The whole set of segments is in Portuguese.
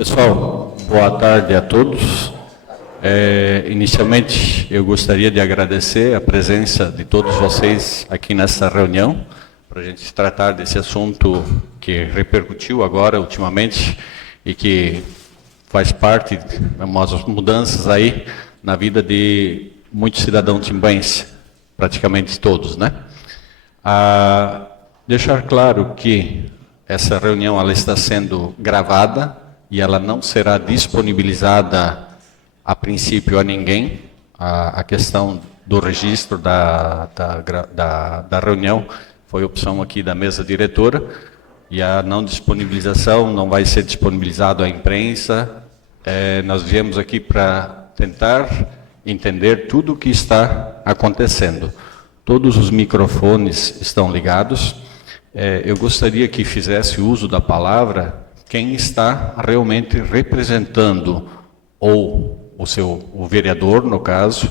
Pessoal, boa tarde a todos. Inicialmente, eu gostaria de agradecer a presença de todos vocês aqui nessa reunião, para a gente tratar desse assunto que repercutiu agora, ultimamente, e que faz parte de umas mudanças aí na vida de muitos cidadãos timbenses, praticamente todos, né? Deixar claro que essa reunião ela está sendo gravada e ela não será disponibilizada a princípio a ninguém. A questão do registro da reunião foi opção aqui da mesa diretora e a não disponibilização não vai ser disponibilizado à imprensa. Nós viemos aqui para tentar entender tudo o que está acontecendo. Todos os microfones estão ligados. Eu gostaria que fizesse uso da palavra quem está realmente representando, ou o vereador, no caso,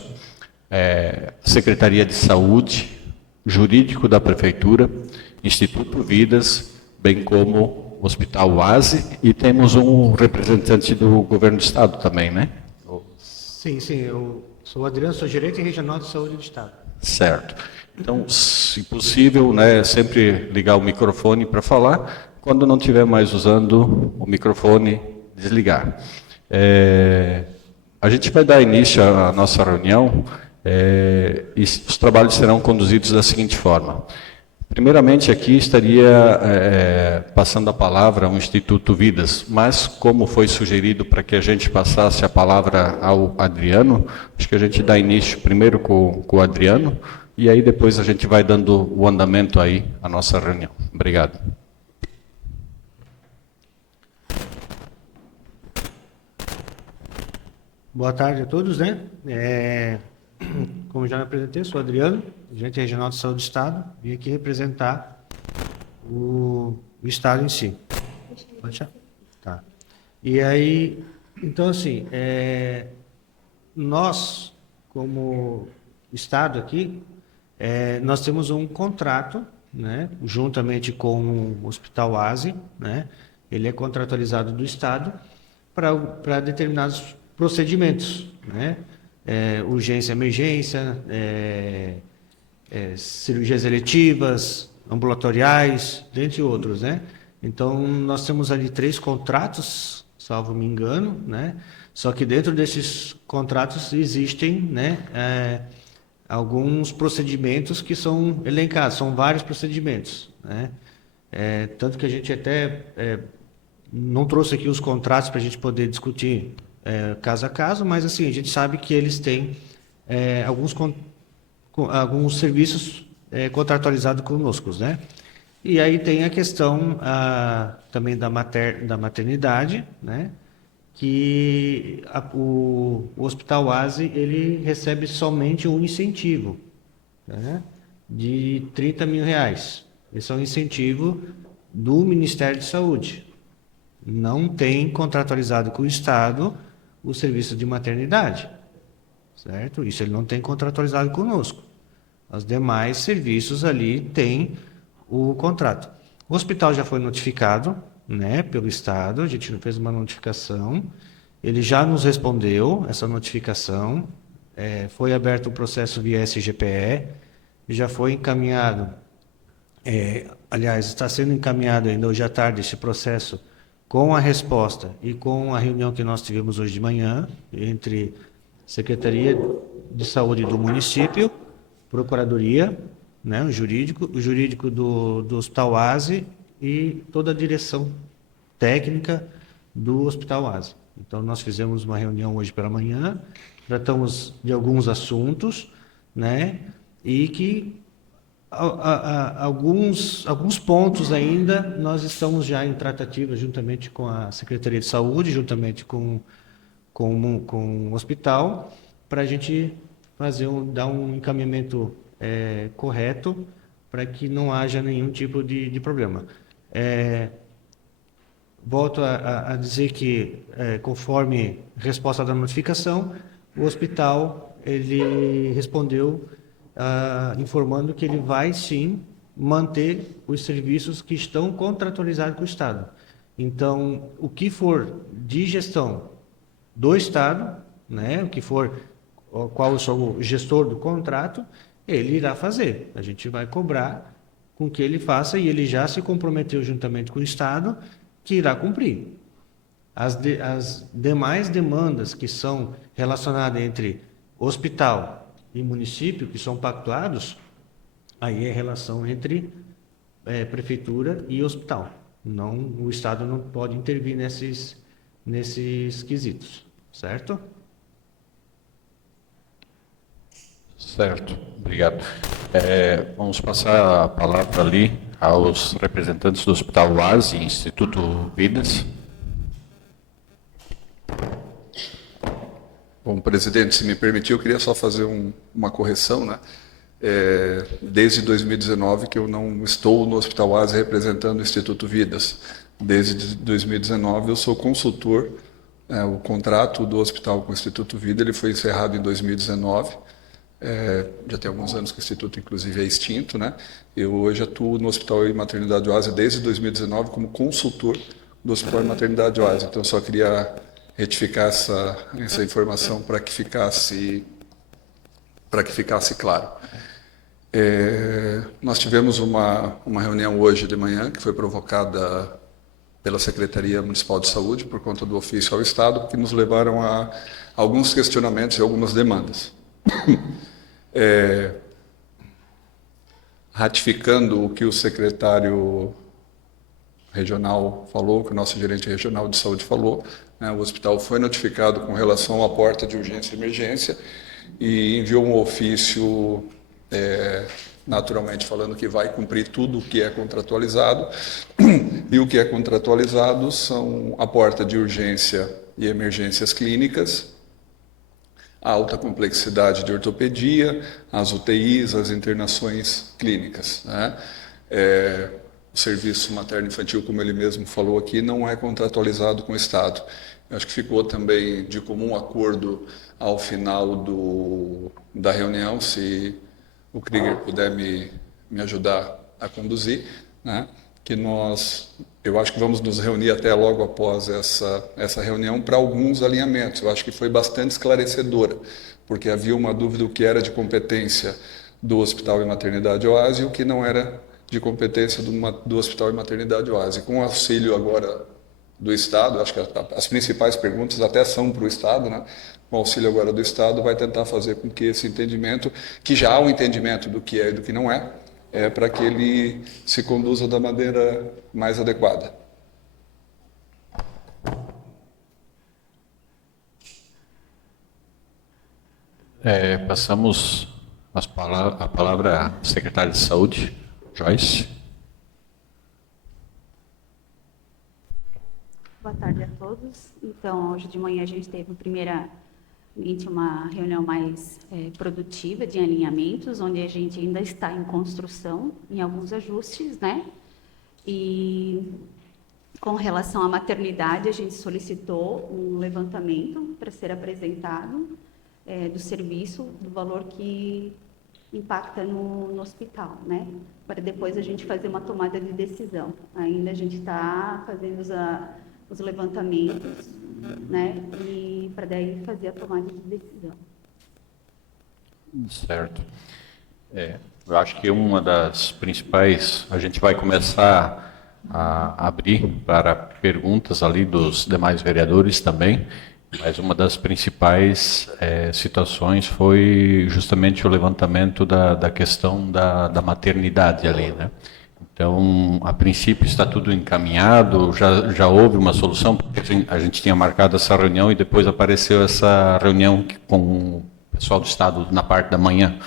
Secretaria de Saúde, Jurídico da Prefeitura, Instituto Vidas, bem como Hospital Oase, e temos um representante do Governo do Estado também, né? Sim, eu sou o Adriano, sou gerente regional de saúde do Estado. Certo. Então, se possível, né, sempre ligar o microfone para falar. Quando não estiver mais usando o microfone, desligar. A gente vai dar início à nossa reunião e os trabalhos serão conduzidos da seguinte forma. Primeiramente, aqui estaria passando a palavra ao Instituto Vidas, mas como foi sugerido para que a gente passasse a palavra ao Adriano, acho que a gente dá início primeiro com o Adriano, e aí depois a gente vai dando o andamento aí à nossa reunião. Obrigado. Boa tarde a todos, né? Como já me apresentei, sou o Adriano, gerente regional de saúde do Estado, vim aqui representar o Estado em si. Pode deixar? Tá. E aí, então assim, nós, como Estado aqui, nós temos um contrato, né, juntamente com o Hospital Oase, né? Ele é contratualizado do Estado para determinados procedimentos, né? Urgência, emergência, cirurgias eletivas, ambulatoriais, dentre outros, né? Então, nós temos ali 3 contratos, salvo me engano, né? Só que dentro desses contratos existem, né, alguns procedimentos que são elencados, são vários procedimentos, né? Tanto que a gente até não trouxe aqui os contratos para a gente poder discutir caso a caso, mas assim, a gente sabe que eles têm alguns serviços contratualizados conosco, né? E aí tem a questão também da maternidade, né? Que o Hospital Oase, ele recebe somente um incentivo, né? De R$30 mil. Esse é um incentivo do Ministério de Saúde. Não tem contratualizado com o Estado o serviço de maternidade, certo? Isso ele não tem contratualizado conosco. Os demais serviços ali têm o contrato. O hospital já foi notificado, né, pelo Estado, a gente fez uma notificação, ele já nos respondeu essa notificação, foi aberto o processo via SGPE, já foi encaminhado, aliás, está sendo encaminhado ainda hoje à tarde esse processo com a resposta e com a reunião que nós tivemos hoje de manhã, entre Secretaria de Saúde do município, Procuradoria, né, o jurídico do Hospital Oase e toda a direção técnica do Hospital Oase. Então, nós fizemos uma reunião hoje pela manhã, tratamos de alguns assuntos, né, e que alguns pontos ainda nós estamos já em tratativa juntamente com a Secretaria de Saúde, juntamente com o hospital, para a gente dar um encaminhamento correto para que não haja nenhum tipo de problema. Volto a dizer que, conforme resposta da notificação, o hospital ele respondeu informando que ele vai sim manter os serviços que estão contratualizados com o Estado. Então, o que for de gestão do Estado, né, o que for, qual eu sou o gestor do contrato, ele irá fazer. A gente vai cobrar com que ele faça e ele já se comprometeu juntamente com o Estado que irá cumprir. As demais demandas que são relacionadas entre hospital e município, que são pactuados, aí é relação entre prefeitura e hospital. Não, o Estado não pode intervir nesses quesitos, certo? Certo, obrigado. Vamos passar a palavra ali aos representantes do Hospital Oase e Instituto Vidas. Bom, presidente, se me permitir, eu queria só fazer uma correção, né? Desde 2019 que eu não estou no Hospital Oase representando o Instituto Vidas. Desde 2019 eu sou consultor. O contrato do hospital com o Instituto Vida ele foi encerrado em 2019. Já tem alguns anos que o Instituto, inclusive, é extinto, né? Eu hoje atuo no Hospital e Maternidade Oase desde 2019 como consultor do Hospital e Maternidade Oase. Então, só queria retificar essa informação para que ficasse claro. Nós tivemos uma reunião hoje de manhã que foi provocada pela Secretaria Municipal de Saúde por conta do ofício ao Estado, que nos levaram a alguns questionamentos e algumas demandas. Ratificando o que o secretário regional falou, que o nosso gerente regional de saúde falou, né, o hospital foi notificado com relação à porta de urgência e emergência e enviou um ofício, naturalmente falando que vai cumprir tudo o que é contratualizado, e o que é contratualizado são a porta de urgência e emergências clínicas, a alta complexidade de ortopedia, as UTIs, as internações clínicas, né? O serviço materno-infantil, como ele mesmo falou aqui, não é contratualizado com o Estado. Eu acho que ficou também de comum acordo ao final da reunião, se o Krieger puder me ajudar a conduzir, né? Que eu acho que vamos nos reunir até logo após essa reunião para alguns alinhamentos. Eu acho que foi bastante esclarecedora, porque havia uma dúvida o que era de competência do Hospital e Maternidade Oase e o que não era de competência do Hospital e Maternidade Oase. Com o auxílio agora do Estado, acho que as principais perguntas até são para o Estado, né? Com o auxílio agora do Estado, vai tentar fazer com que esse entendimento, que já há um entendimento do que é e do que não é, para que ele se conduza da maneira mais adequada. Passamos a palavra à secretária de Saúde, Joyce. Boa tarde a todos. Então, hoje de manhã a gente teve uma reunião mais produtiva de alinhamentos, onde a gente ainda está em construção, em alguns ajustes, né? E com relação à maternidade, a gente solicitou um levantamento para ser apresentado do serviço, do valor que impacta no hospital, né? Para depois a gente fazer uma tomada de decisão. Ainda a gente está fazendo os levantamentos, né? E para daí fazer a tomada de decisão. Certo. Eu acho que uma das principais, a gente vai começar a abrir para perguntas ali dos demais vereadores também, mas uma das principais situações foi justamente o levantamento da questão da maternidade ali, né? Então, a princípio está tudo encaminhado, já houve uma solução, porque a gente tinha marcado essa reunião e depois apareceu essa reunião com o pessoal do Estado na parte da manhã.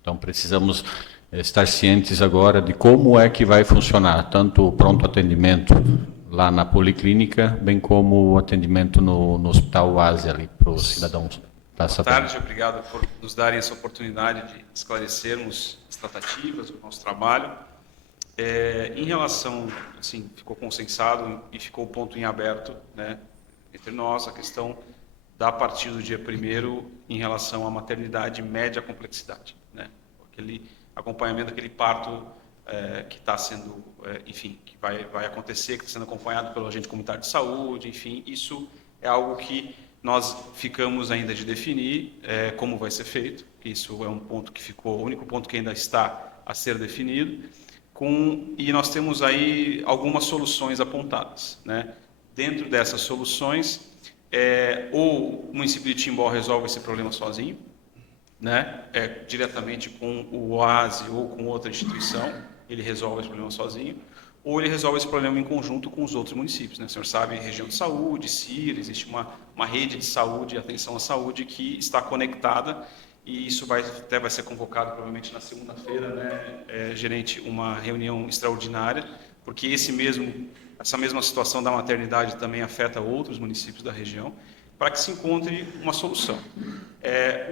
Então, precisamos estar cientes agora de como é que vai funcionar, tanto o pronto atendimento lá na policlínica, bem como o atendimento no Hospital Oase ali para os cidadãos. Boa tarde, obrigado por nos darem essa oportunidade de esclarecermos as tratativas, o nosso trabalho. Em relação, assim, ficou consensado e ficou o ponto em aberto, né, entre nós, a questão da partir do dia 1º em relação à maternidade média complexidade, né, aquele acompanhamento daquele parto que está sendo, enfim, que vai acontecer, que está sendo acompanhado pelo agente comunitário de saúde, enfim, isso é algo que nós ficamos ainda de definir como vai ser feito. Isso é um ponto que ficou, o único ponto que ainda está a ser definido. E nós temos aí algumas soluções apontadas, né? Dentro dessas soluções, ou o município de Timbó resolve esse problema sozinho, né? Diretamente com o OASE ou com outra instituição, ele resolve esse problema sozinho, ou ele resolve esse problema em conjunto com os outros municípios, né? O senhor sabe, região de saúde, CIR, existe uma rede de saúde e atenção à saúde que está conectada, e isso até vai ser convocado provavelmente na segunda-feira, né, gerente, uma reunião extraordinária, porque essa mesma situação da maternidade também afeta outros municípios da região, para que se encontre uma solução.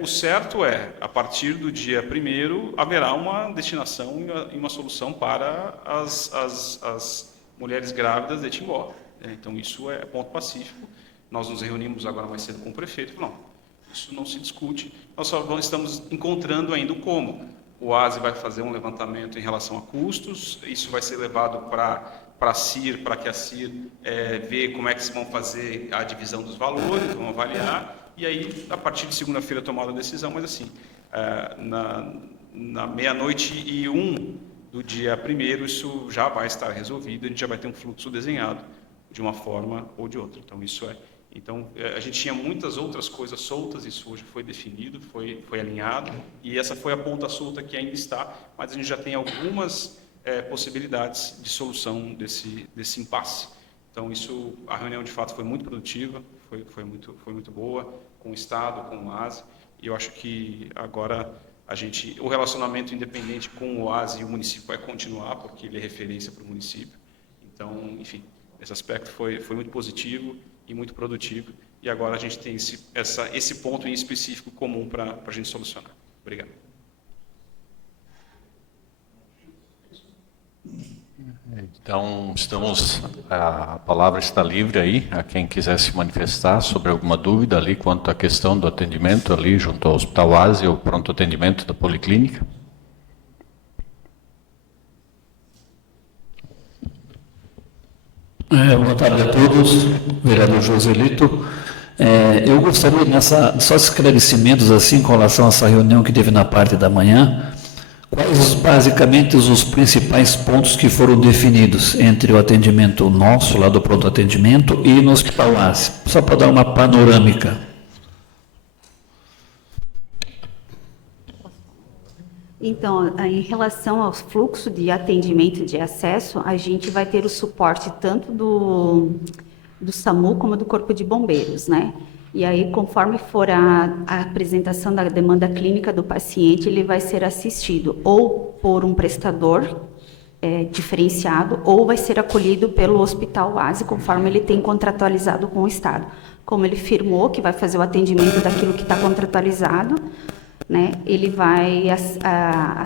O certo a partir do dia 1º, haverá uma destinação e uma solução para as mulheres grávidas de Timbó. Então, isso é ponto pacífico. Nós nos reunimos agora mais cedo com o prefeito e falamos, não, isso não se discute, nós só estamos encontrando ainda o como. O OASE vai fazer um levantamento em relação a custos, isso vai ser levado para a CIR, para que a CIR veja como é que se vão fazer a divisão dos valores, vão avaliar, e aí, a partir de segunda-feira, tomada a decisão, mas assim, na 00:01 do dia 1º, isso já vai estar resolvido, a gente já vai ter um fluxo desenhado de uma forma ou de outra. Então, a gente tinha muitas outras coisas soltas, isso hoje foi definido, foi alinhado, e essa foi a ponta solta que ainda está, mas a gente já tem algumas possibilidades de solução desse impasse. Então, a reunião de fato foi muito produtiva, foi muito boa, com o Estado, com o OASE, e eu acho que agora o relacionamento independente com o OASE e o município vai continuar, porque ele é referência para o município. Então, enfim, esse aspecto foi muito positivo e muito produtivo, e agora a gente tem esse ponto em específico comum para a gente solucionar. Obrigado. Então, a palavra está livre aí, a quem quiser se manifestar sobre alguma dúvida ali quanto à questão do atendimento ali junto ao Hospital OASE ou pronto atendimento da Policlínica. Boa tarde a todos, vereador Joselito. Eu gostaria, só esclarecimentos assim com relação a essa reunião que teve na parte da manhã, quais basicamente os principais pontos que foram definidos entre o atendimento nosso, lá do pronto atendimento, e no Hospital OASE, só para dar uma panorâmica. Então, em relação ao fluxo de atendimento de acesso, a gente vai ter o suporte tanto do SAMU como do Corpo de Bombeiros, né? E aí, conforme for a apresentação da demanda clínica do paciente, ele vai ser assistido ou por um prestador diferenciado, ou vai ser acolhido pelo Hospital OASE, conforme ele tem contratualizado com o Estado. Como ele firmou que vai fazer o atendimento daquilo que está contratualizado, né, ele vai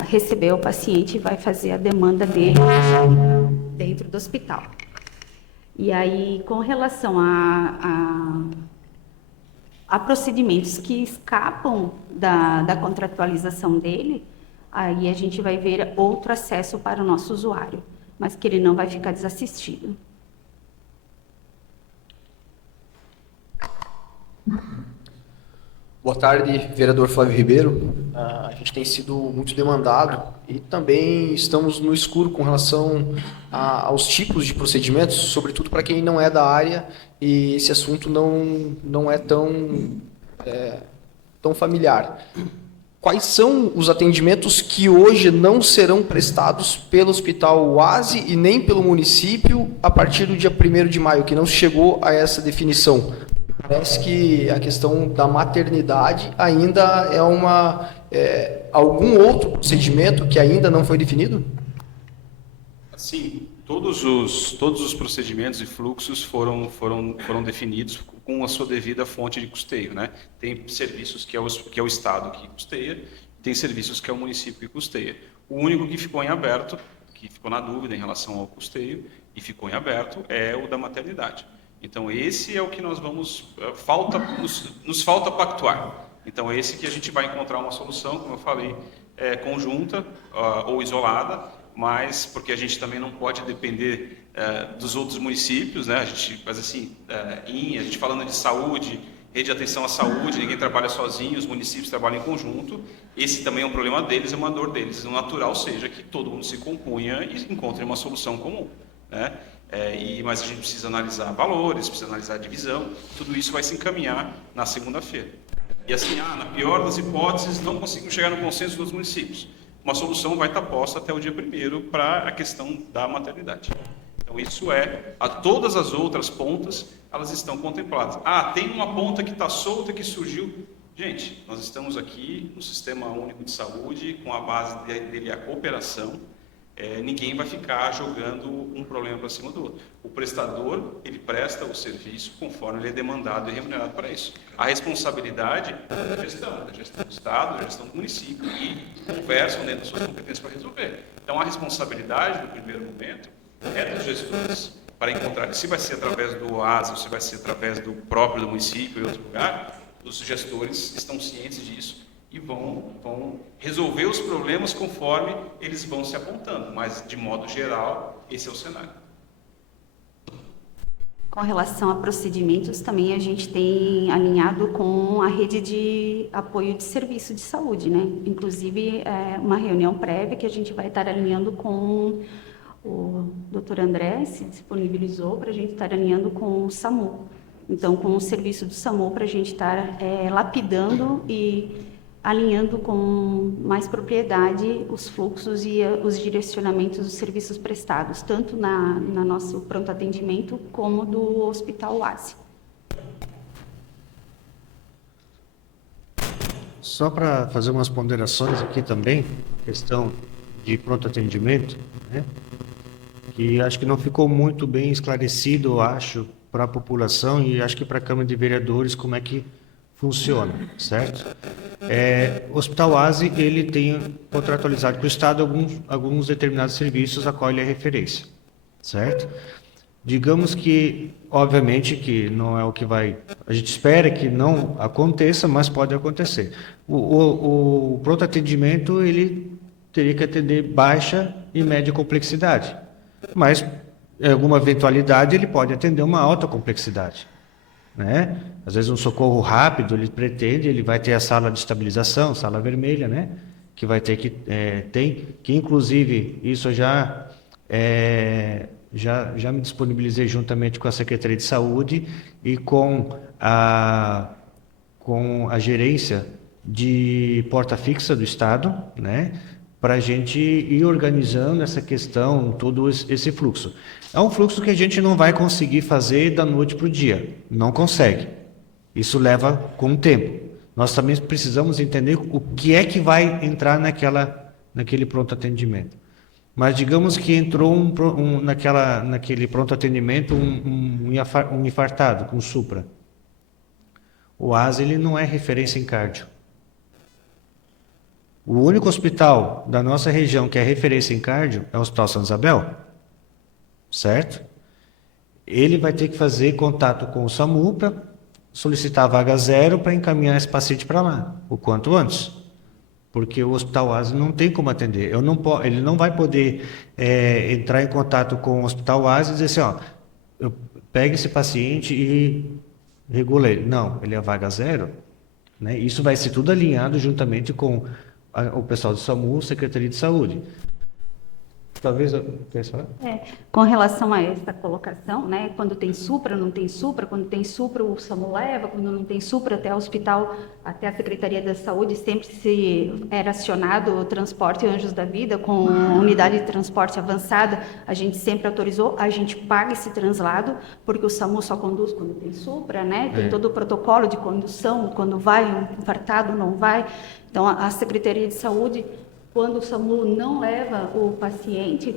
receber o paciente e vai fazer a demanda dele dentro do hospital. E aí, com relação a procedimentos que escapam da contratualização dele, aí a gente vai ver outro acesso para o nosso usuário, mas que ele não vai ficar desassistido. Boa tarde, vereador Flávio Ribeiro. A gente tem sido muito demandado e também estamos no escuro com relação aos tipos de procedimentos, sobretudo para quem não é da área e esse assunto não é tão familiar. Quais são os atendimentos que hoje não serão prestados pelo Hospital OASE e nem pelo município a partir do dia 1º de maio, que não chegou a essa definição? Parece que a questão da maternidade ainda algum outro procedimento que ainda não foi definido? Sim, todos os procedimentos e fluxos foram definidos com a sua devida fonte de custeio, né? Tem serviços que é o Estado que custeia, tem serviços que é o município que custeia. O único que ficou em aberto, que ficou na dúvida em relação ao custeio e ficou em aberto, é o da maternidade. Então, esse é o que nós nos falta pactuar. Então, esse que a gente vai encontrar uma solução, como eu falei, conjunta ou isolada, mas porque a gente também não pode depender dos outros municípios, né? A gente faz assim, a gente falando de saúde, rede de atenção à saúde, ninguém trabalha sozinho, os municípios trabalham em conjunto. Esse também é um problema deles, é uma dor deles. O natural seja que todo mundo se compunha e encontre uma solução comum, né? Mas a gente precisa analisar valores, precisa analisar a divisão, tudo isso vai se encaminhar na segunda-feira. E assim, na pior das hipóteses, não conseguimos chegar no consenso dos municípios. Uma solução vai estar posta até o dia 1º para a questão da maternidade. Então, isso todas as outras pontas, elas estão contempladas. Tem uma ponta que está solta, que surgiu. Gente, nós estamos aqui no Sistema Único de Saúde, com a base dele a cooperação. Ninguém vai ficar jogando um problema para cima do outro. O prestador, ele presta o serviço conforme ele é demandado e remunerado para isso. A responsabilidade é da gestão do Estado, da gestão do município, e conversam dentro das suas competências para resolver. Então, a responsabilidade, no primeiro momento, é dos gestores, para encontrar, se vai ser através do OAS, ou se vai ser através do próprio do município, em outro lugar, os gestores estão cientes disso e vão resolver os problemas conforme eles vão se apontando, mas, de modo geral, esse é o cenário. Com relação a procedimentos, também a gente tem alinhado com a rede de apoio de serviço de saúde, né? Inclusive, uma reunião prévia que a gente vai estar alinhando com o Dr. André, se disponibilizou para a gente estar alinhando com o SAMU. Então, com o serviço do SAMU, para a gente estar lapidando e alinhando com mais propriedade os fluxos e os direcionamentos dos serviços prestados, tanto na nosso pronto atendimento como do Hospital Oasi. Só para fazer umas ponderações aqui também, questão de pronto atendimento, né? Que acho que não ficou muito bem esclarecido, eu acho, para a população e acho que para a Câmara de Vereadores como é que funciona, certo? O Hospital Oasi, ele tem contratualizado com o Estado alguns determinados serviços a qual ele é referência, certo? Digamos que, obviamente, que não é o que a gente espera que não aconteça, mas pode acontecer. O pronto atendimento, ele teria que atender baixa e média complexidade, mas em alguma eventualidade ele pode atender uma alta complexidade, né? Às vezes um socorro rápido, ele vai ter a sala de estabilização, sala vermelha, né? Que vai ter que inclusive isso já me disponibilizei juntamente com a Secretaria de Saúde e com a gerência de porta fixa do Estado, né? Para a gente ir organizando essa questão, todo esse fluxo. É um fluxo que a gente não vai conseguir fazer da noite para o dia, não consegue. Isso leva com o tempo. Nós também precisamos entender o que é que vai entrar naquele pronto atendimento. Mas digamos que entrou naquele pronto atendimento um infartado com supra. O AS, ele não é referência em cardio. O único hospital da nossa região que é referência em cardio é o Hospital Santa Isabel, certo? Ele vai ter que fazer contato com o SAMU para solicitar a vaga 0 para encaminhar esse paciente para lá, o quanto antes. Porque o Hospital Oasi não tem como atender. Ele não vai poder entrar em contato com o Hospital Oasi e dizer assim, eu pego esse paciente e regulo ele. Não, ele é a vaga 0. Né? Isso vai ser tudo alinhado juntamente com o pessoal do SAMU, Secretaria de Saúde. Talvez eu queira falar? Com relação a essa colocação, né, quando tem supra, não tem supra, quando tem supra o SAMU leva, quando não tem supra até o hospital, até a Secretaria da Saúde sempre se era acionado o transporte Anjos da Vida com unidade de transporte avançada, a gente sempre autorizou, a gente paga esse translado, porque o SAMU só conduz quando tem supra, né, tem todo o protocolo de condução, quando vai um infartado, não vai, então a Secretaria de Saúde, quando o SAMU não leva o paciente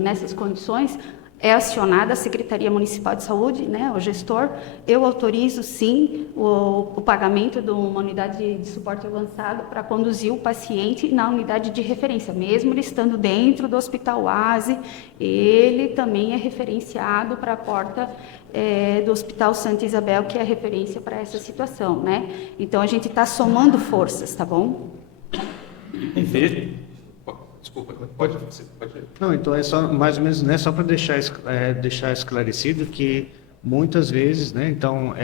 nessas condições, é acionada a Secretaria Municipal de Saúde, né, o gestor. Eu autorizo, sim, o pagamento de uma unidade de suporte avançado para conduzir o paciente na unidade de referência. Mesmo ele estando dentro do Hospital Oasi, ele também é referenciado para a porta do Hospital Santa Isabel, que é a referência para essa situação, né? Então, a gente está somando forças, tá bom? Desculpa, pode. Não, então é só mais ou menos, né, só para deixar esclarecido que muitas vezes, né, então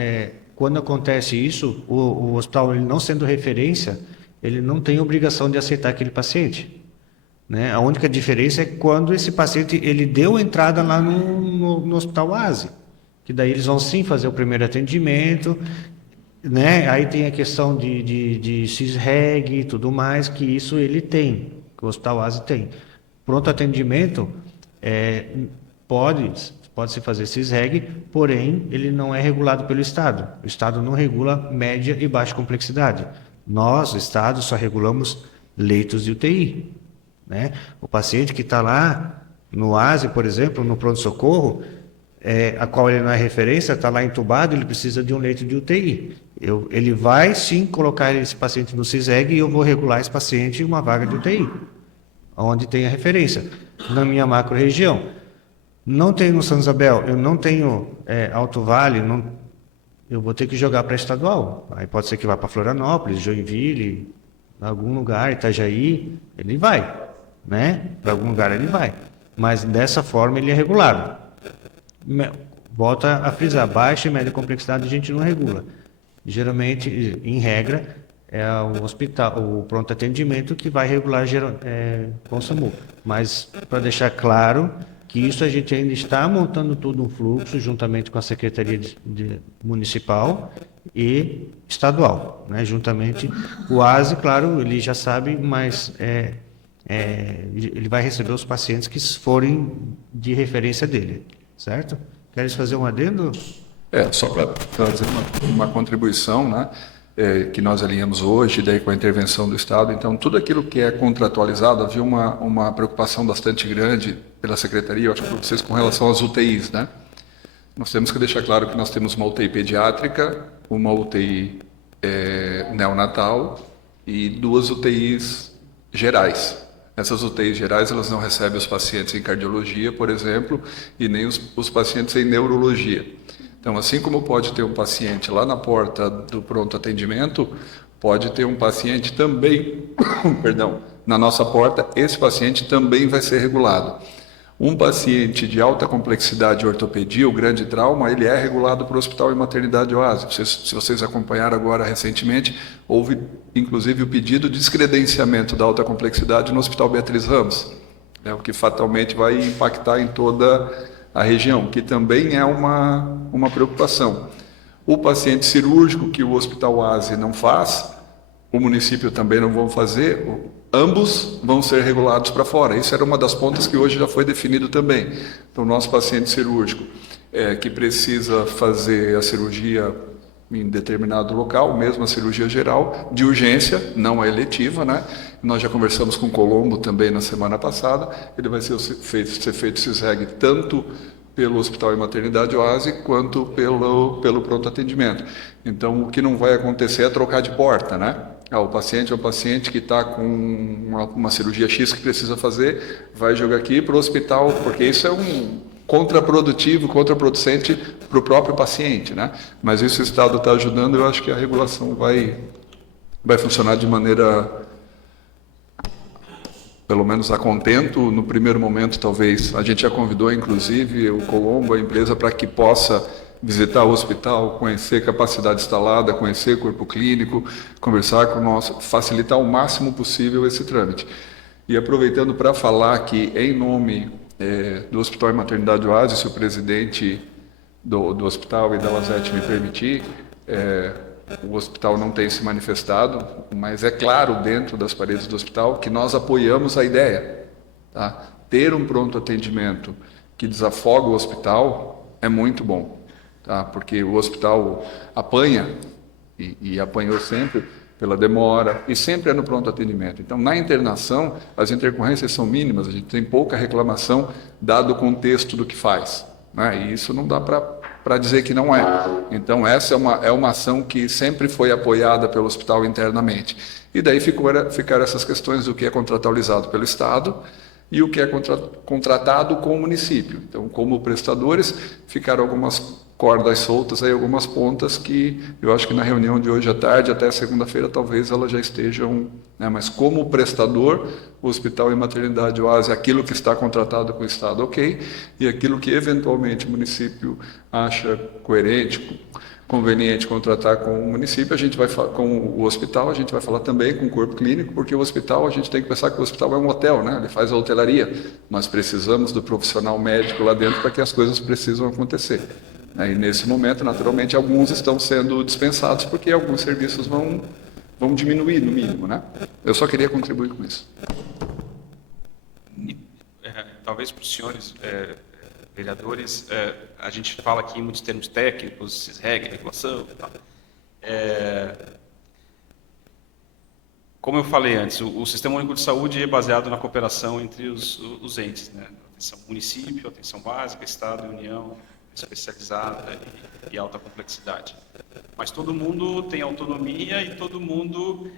quando acontece isso, o hospital ele não sendo referência, ele não tem obrigação de aceitar aquele paciente, né? A única diferença é quando esse paciente ele deu entrada lá no Hospital ASE, que daí eles vão sim fazer o primeiro atendimento, né? Aí tem a questão de CISREG e tudo mais, que isso ele tem, que o Hospital ASE tem. Pronto atendimento pode se fazer CISREG, porém ele não é regulado pelo Estado. O Estado não regula média e baixa complexidade. Nós, o Estado, só regulamos leitos de UTI, né? O paciente que está lá no ASE, por exemplo, no pronto-socorro, a qual ele não é referência, está lá entubado, ele precisa de um leito de UTI. Ele vai sim colocar esse paciente no CISREG e eu vou regular esse paciente em uma vaga de UTI, onde tem a referência. Na minha macro-região, não tenho no São Isabel, eu não tenho Alto Vale, eu vou ter que jogar para estadual. Aí pode ser que vá para Florianópolis, Joinville, algum lugar, Itajaí, ele vai, né? Para algum lugar ele vai. Mas dessa forma ele é regulado. Volta a frisar, baixa e média complexidade a gente não regula. Geralmente, em regra, é o hospital, o pronto atendimento que vai regular com o SAMU. Mas para deixar claro que isso a gente ainda está montando tudo um fluxo juntamente com a Secretaria Municipal e estadual, né? Juntamente o ASE, claro, ele já sabe, mas ele vai receber os pacientes que forem de referência dele, certo? Queres fazer um adendo? Só para trazer uma contribuição, né? Que nós alinhamos hoje, daí com a intervenção do Estado. Então, tudo aquilo que é contratualizado, havia uma preocupação bastante grande pela Secretaria, eu acho que por vocês, com relação às UTIs, né? Nós temos que deixar claro que nós temos uma UTI pediátrica, uma UTI neonatal e 2 UTIs gerais. Essas UTIs gerais, elas não recebem os pacientes em cardiologia, por exemplo, e nem os pacientes em neurologia. Então, assim como pode ter um paciente lá na porta do pronto atendimento, pode ter um paciente também, perdão, na nossa porta, esse paciente também vai ser regulado. Um paciente de alta complexidade de ortopedia, o grande trauma, ele é regulado para o Hospital e Maternidade OASE. Se vocês acompanharam agora recentemente, houve inclusive o pedido de descredenciamento da alta complexidade no Hospital Beatriz Ramos, o que fatalmente vai impactar em toda a região, que também é uma preocupação. O paciente cirúrgico, que o Hospital ASE não faz, o município também não vão fazer, ambos vão ser regulados para fora. Isso era uma das pontas que hoje já foi definido também. Então, o nosso paciente cirúrgico que precisa fazer a cirurgia em determinado local, mesmo a cirurgia geral, de urgência, não a eletiva, né? Nós já conversamos com o Colombo também na semana passada, ele vai ser feito CISREG tanto pelo Hospital e Maternidade OASE, quanto pelo pronto atendimento. Então, o que não vai acontecer é trocar de porta, né? O paciente é um paciente que está com uma cirurgia X que precisa fazer, vai jogar aqui para o hospital, porque isso é contraproducente para o próprio paciente, né? Mas isso o Estado está ajudando, eu acho que a regulação vai funcionar de maneira, pelo menos a contento. No primeiro momento, talvez, a gente já convidou, inclusive, o Colombo, a empresa, para que possa visitar o hospital, conhecer capacidade instalada, conhecer corpo clínico, conversar com nós, facilitar o máximo possível esse trâmite. E aproveitando para falar que, em nome do Hospital e Maternidade OASE, se o presidente do hospital e da LASET me permitir, o hospital não tem se manifestado, mas é claro, dentro das paredes do hospital, que nós apoiamos a ideia. Tá? Ter um pronto atendimento que desafoga o hospital é muito bom. Tá? Porque o hospital apanha, e apanhou sempre, pela demora, e sempre é no pronto atendimento. Então, na internação, as intercorrências são mínimas, a gente tem pouca reclamação, dado o contexto do que faz. Né? E isso não dá para dizer que não é. Então, essa é uma ação que sempre foi apoiada pelo hospital internamente. E daí ficaram essas questões do que é contratualizado pelo Estado e o que é contratado com o município. Então, como prestadores, ficaram algumas cordas soltas, aí algumas pontas que eu acho que na reunião de hoje à tarde, até segunda-feira, talvez elas já estejam, né, mas como prestador, o Hospital e Maternidade Oase, aquilo que está contratado com o Estado, ok, e aquilo que eventualmente o município acha coerente, conveniente contratar com o município, a gente vai com o hospital, a gente vai falar também com o corpo clínico, porque o hospital, a gente tem que pensar que o hospital é um hotel, né? Ele faz a hotelaria. Nós precisamos do profissional médico lá dentro para que as coisas precisam acontecer. E nesse momento, naturalmente, alguns estão sendo dispensados porque alguns serviços vão diminuir, no mínimo, né? Eu só queria contribuir com isso. Talvez para os senhores vereadores, a gente fala aqui em muitos termos técnicos, CISREG, regulação e tal. Como eu falei antes, o Sistema Único de Saúde é baseado na cooperação entre os entes, né? Atenção município, atenção básica, Estado e União, especializada e alta complexidade. Mas todo mundo tem autonomia e todo mundo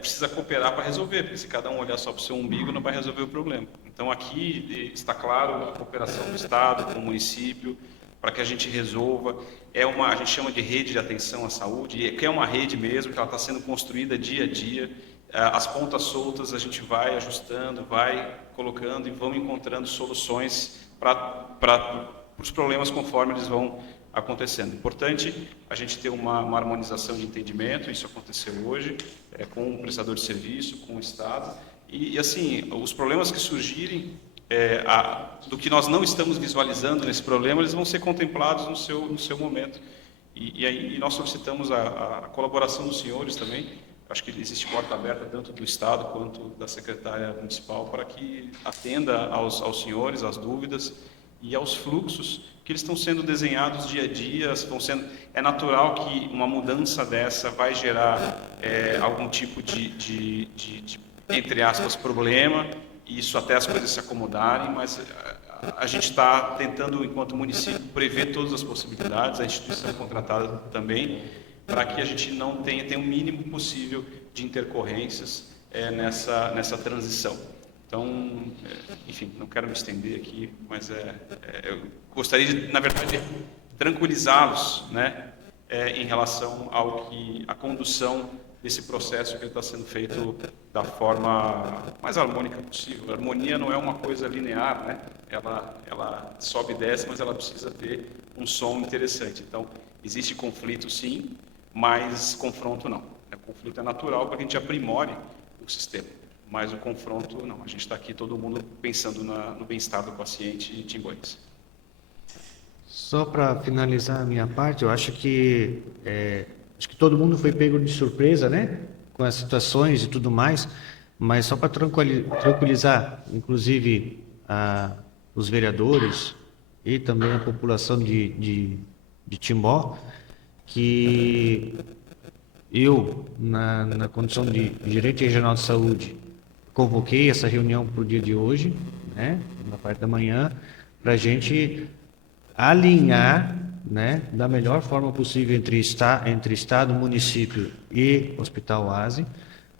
precisa cooperar para resolver, porque se cada um olhar só para o seu umbigo, não vai resolver o problema. Então, aqui está claro a cooperação do Estado com o município para que a gente resolva. A gente chama de rede de atenção à saúde, que é uma rede mesmo, que ela está sendo construída dia a dia. As pontas soltas a gente vai ajustando, vai colocando e vamos encontrando soluções para os problemas conforme eles vão acontecendo. Importante a gente ter uma harmonização de entendimento, isso aconteceu hoje, com o prestador de serviço, com o Estado, e assim, os problemas que surgirem, do que nós não estamos visualizando nesse problema, eles vão ser contemplados no seu momento. E aí nós solicitamos a colaboração dos senhores também. Acho que existe porta aberta tanto do Estado quanto da secretária municipal para que atenda aos senhores, às dúvidas e aos fluxos que eles estão sendo desenhados dia a dia. É natural que uma mudança dessa vai gerar algum tipo de entre aspas, problema, e isso até as coisas se acomodarem, mas a gente está tentando, enquanto município, prever todas as possibilidades, a instituição contratada também, para que a gente não tenha o mínimo possível de intercorrências nessa transição. Então, enfim, não quero me estender aqui, mas eu gostaria de, na verdade, tranquilizá-los, né, em relação à condução desse processo que está sendo feito da forma mais harmônica possível. A harmonia não é uma coisa linear, né? Ela sobe e desce, mas ela precisa ter um som interessante. Então, existe conflito, sim, mas confronto não. O conflito é natural para que a gente aprimore o sistema, mas o confronto não. A gente está aqui todo mundo pensando no bem-estar do paciente de Timbões. Só para finalizar a minha parte, eu acho que todo mundo foi pego de surpresa, né? Com as situações e tudo mais, mas só para tranquilizar, inclusive os vereadores e também a população de Timbó, que eu, na condição de gerente regional de saúde, convoquei essa reunião para o dia de hoje, né? Na parte da manhã, para a gente alinhar, né, da melhor forma possível entre Estado, município e Hospital Oase,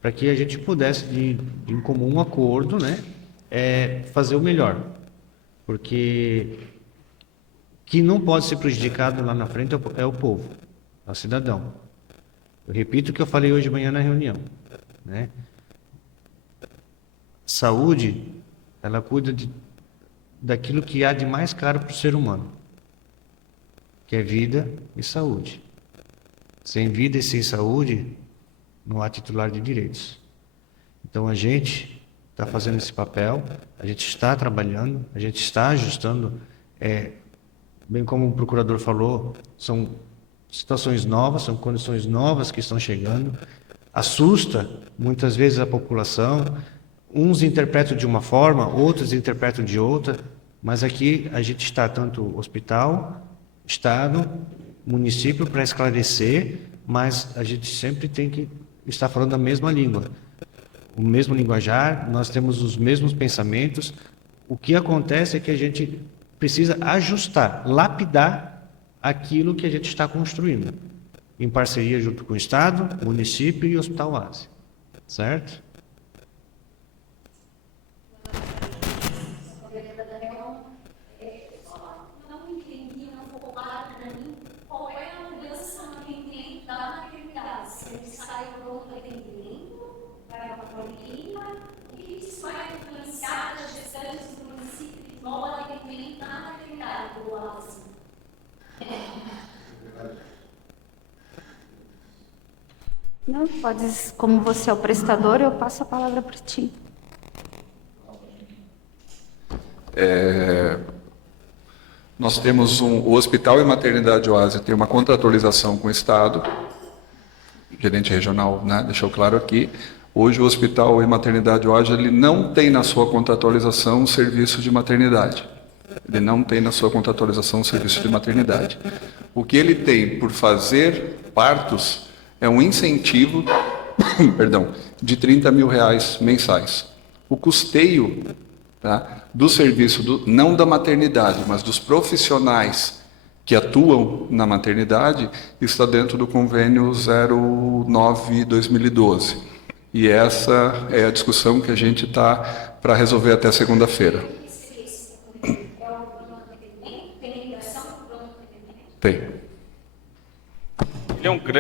para que a gente pudesse, em comum acordo, né, fazer o melhor. Porque quem não pode ser prejudicado lá na frente é o povo, é o cidadão. Eu repito o que eu falei hoje de manhã na reunião, né? Saúde, ela cuida daquilo que há de mais caro para o ser humano, que é vida e saúde. Sem vida e sem saúde, não há titular de direitos. Então, a gente está fazendo esse papel, a gente está trabalhando, a gente está ajustando, bem como o procurador falou, são situações novas, são condições novas que estão chegando, assusta muitas vezes a população, uns interpretam de uma forma, outros interpretam de outra, mas aqui a gente está tanto hospital, Estado, município para esclarecer, mas a gente sempre tem que estar falando a mesma língua, o mesmo linguajar, nós temos os mesmos pensamentos. O que acontece é que a gente precisa ajustar, lapidar aquilo que a gente está construindo, em parceria junto com o Estado, município e Hospital Oase. Certo? sempre sai o pronto atendimento para a policlínica, o que isso vai influenciar as gestantes do município de modo atendimento na maternidade do Alce? Não, podes, como você é o prestador, eu passo a palavra para ti. Nós temos o Hospital e Maternidade Oásis tem uma contratualização com o Estado, o gerente regional, né, deixou claro aqui. Hoje o Hospital e Maternidade Oásis ele não tem na sua contratualização um serviço de maternidade. Ele não tem na sua contratualização um serviço de maternidade. O que ele tem por fazer partos é um incentivo perdão, de R$30 mil mensais. O custeio, tá, do serviço, não da maternidade, mas dos profissionais que atuam na maternidade, está dentro do convênio 09/2012. E essa é a discussão que a gente está para resolver até segunda-feira. Tem.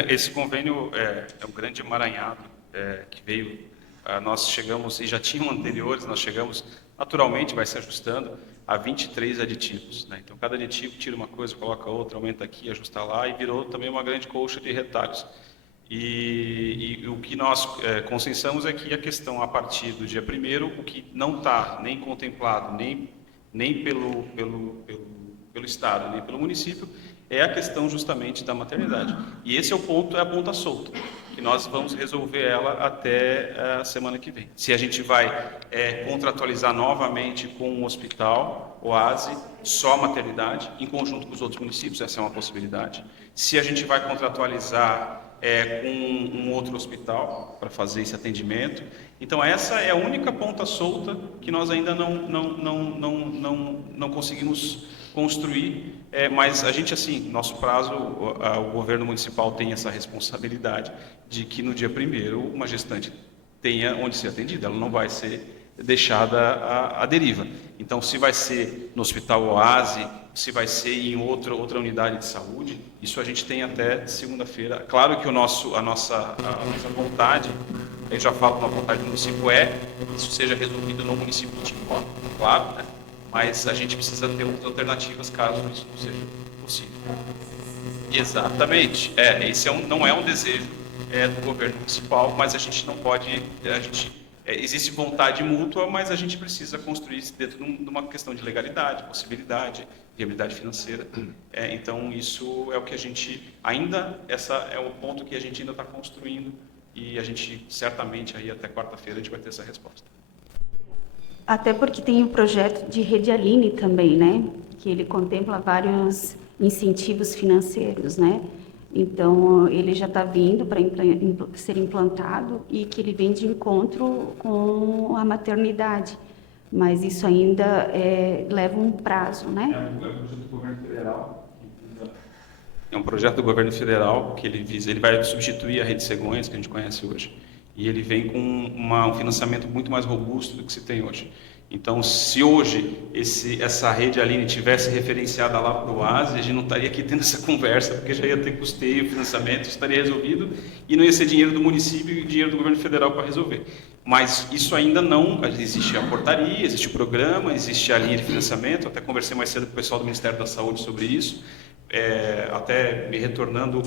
Esse convênio é um grande emaranhado que veio. Nós chegamos, e já tinham anteriores, nós chegamos, naturalmente vai se ajustando a 23 aditivos. Né? Então, cada aditivo tira uma coisa, coloca outra, aumenta aqui, ajusta lá, e virou também uma grande colcha de retalhos. E o que nós consensamos é que a questão, a partir do dia 1º, o que não está nem contemplado, nem pelo Estado, nem pelo município, é a questão justamente da maternidade. E esse é a ponta solta, que nós vamos resolver ela até a semana que vem. Se a gente vai contratualizar novamente com o hospital, Oásis, só a maternidade, em conjunto com os outros municípios, essa é uma possibilidade. Se a gente vai contratualizar com um outro hospital para fazer esse atendimento. Então, essa é a única ponta solta que nós ainda não conseguimos construir, mas a gente, assim, nosso prazo, o governo municipal tem essa responsabilidade de que no dia 1º uma gestante tenha onde ser atendida, ela não vai ser deixada à deriva. Então, se vai ser no Hospital Oásis, se vai ser em outra unidade de saúde, isso a gente tem até segunda-feira. Claro que a nossa vontade, eu já falo que a vontade do município que isso seja resolvido no município de Timbó, claro, né? Mas a gente precisa ter outras alternativas caso isso não seja possível. Exatamente. Esse não é um desejo do governo municipal, mas a gente não pode... existe vontade mútua, mas a gente precisa construir isso dentro de uma questão de legalidade, possibilidade, viabilidade financeira. Então, isso é o que a gente essa é o ponto que a gente ainda está construindo e a gente, certamente, aí até quarta-feira, a gente vai ter essa resposta. Até porque tem o projeto de Rede Aline também, né? Que ele contempla vários incentivos financeiros, né? Então, ele já está vindo para ser implantado e que ele vem de encontro com a maternidade. Mas isso ainda leva um prazo, né? É um projeto do governo federal. É um projeto do governo federal que ele vai substituir a Rede Cegonhas, que a gente conhece hoje. E ele vem com um financiamento muito mais robusto do que se tem hoje. Então, se hoje essa Rede Aline tivesse referenciada lá para o Oásis, a gente não estaria aqui tendo essa conversa, porque já ia ter custeio, financiamento, estaria resolvido, e não ia ser dinheiro do município e dinheiro do governo federal para resolver. Mas isso ainda não, existe a portaria, existe o programa, existe a linha de financiamento, até conversei mais cedo com o pessoal do Ministério da Saúde sobre isso, até me retornando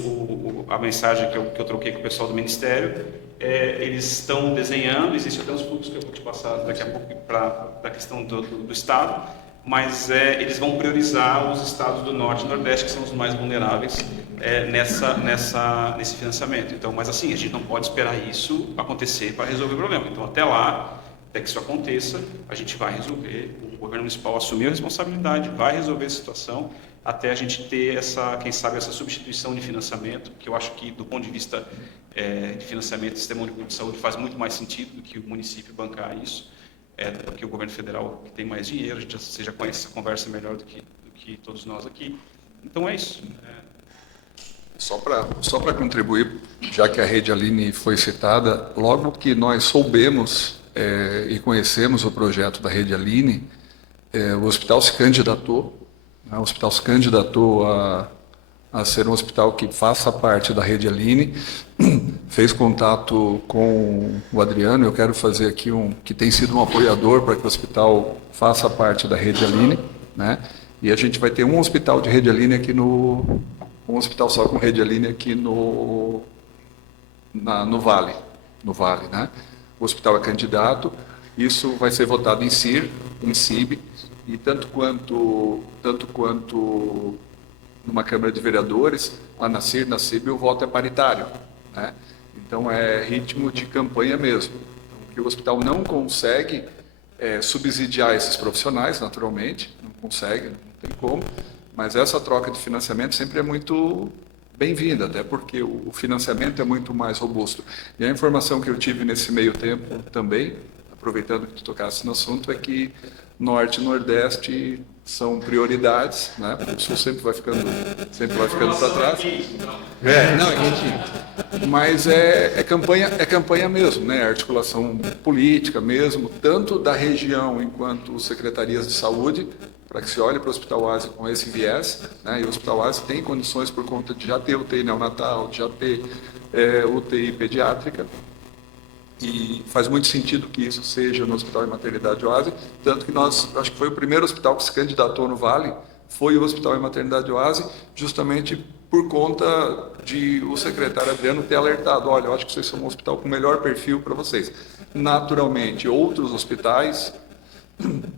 a mensagem que eu troquei com o pessoal do Ministério, eles estão desenhando, existem até uns fluxos que eu vou te passar daqui a pouco para a questão do Estado, mas eles vão priorizar os estados do Norte e Nordeste, que são os mais vulneráveis nesse financiamento. Então, mas assim, a gente não pode esperar isso acontecer para resolver o problema. Então, até lá, até que isso aconteça, a gente vai resolver, o governo municipal assumiu a responsabilidade, vai resolver a situação, até a gente ter quem sabe, essa substituição de financiamento, que eu acho que, do ponto de vista de financiamento do Sistema Único de Saúde, faz muito mais sentido do que o município bancar isso, porque o governo federal que tem mais dinheiro, você já conhece essa conversa melhor do que todos nós aqui. Então, é isso. Só para contribuir, já que a Rede Aline foi citada, logo que nós soubemos e conhecemos o projeto da Rede Aline, o hospital se candidatou, a ser um hospital que faça parte da Rede Aline, fez contato com o Adriano. Eu quero fazer aqui que tem sido um apoiador para que o hospital faça parte da Rede Aline, né? E a gente vai ter um hospital de Rede Aline aqui um hospital só com Rede Aline aqui no Vale, né? O hospital é candidato, isso vai ser votado em CIR, em CIB, e tanto quanto numa Câmara de Vereadores, lá na CIR, na CIB, o voto é paritário, né? Então é ritmo de campanha mesmo. Então, que o hospital não consegue subsidiar esses profissionais, naturalmente, não consegue, não tem como, mas essa troca de financiamento sempre é muito bem-vinda, até porque o financiamento é muito mais robusto. E a informação que eu tive nesse meio tempo também, aproveitando que tu tocasse no assunto, é que Norte e Nordeste são prioridades, né? O Sul sempre vai ficando para trás. Mas é campanha mesmo, né? Articulação política mesmo, tanto da região enquanto secretarias de saúde, para que se olhe para o Hospital Oasi com esse viés, né? E o Hospital Oasi tem condições por conta de já ter UTI neonatal, de já ter UTI pediátrica, e faz muito sentido que isso seja no Hospital e Maternidade Oasi, tanto que acho que foi o primeiro hospital que se candidatou no Vale, foi o Hospital e Maternidade Oasi, justamente por conta de o secretário Adriano ter alertado, olha, eu acho que vocês são um hospital com melhor perfil para vocês. Naturalmente, outros hospitais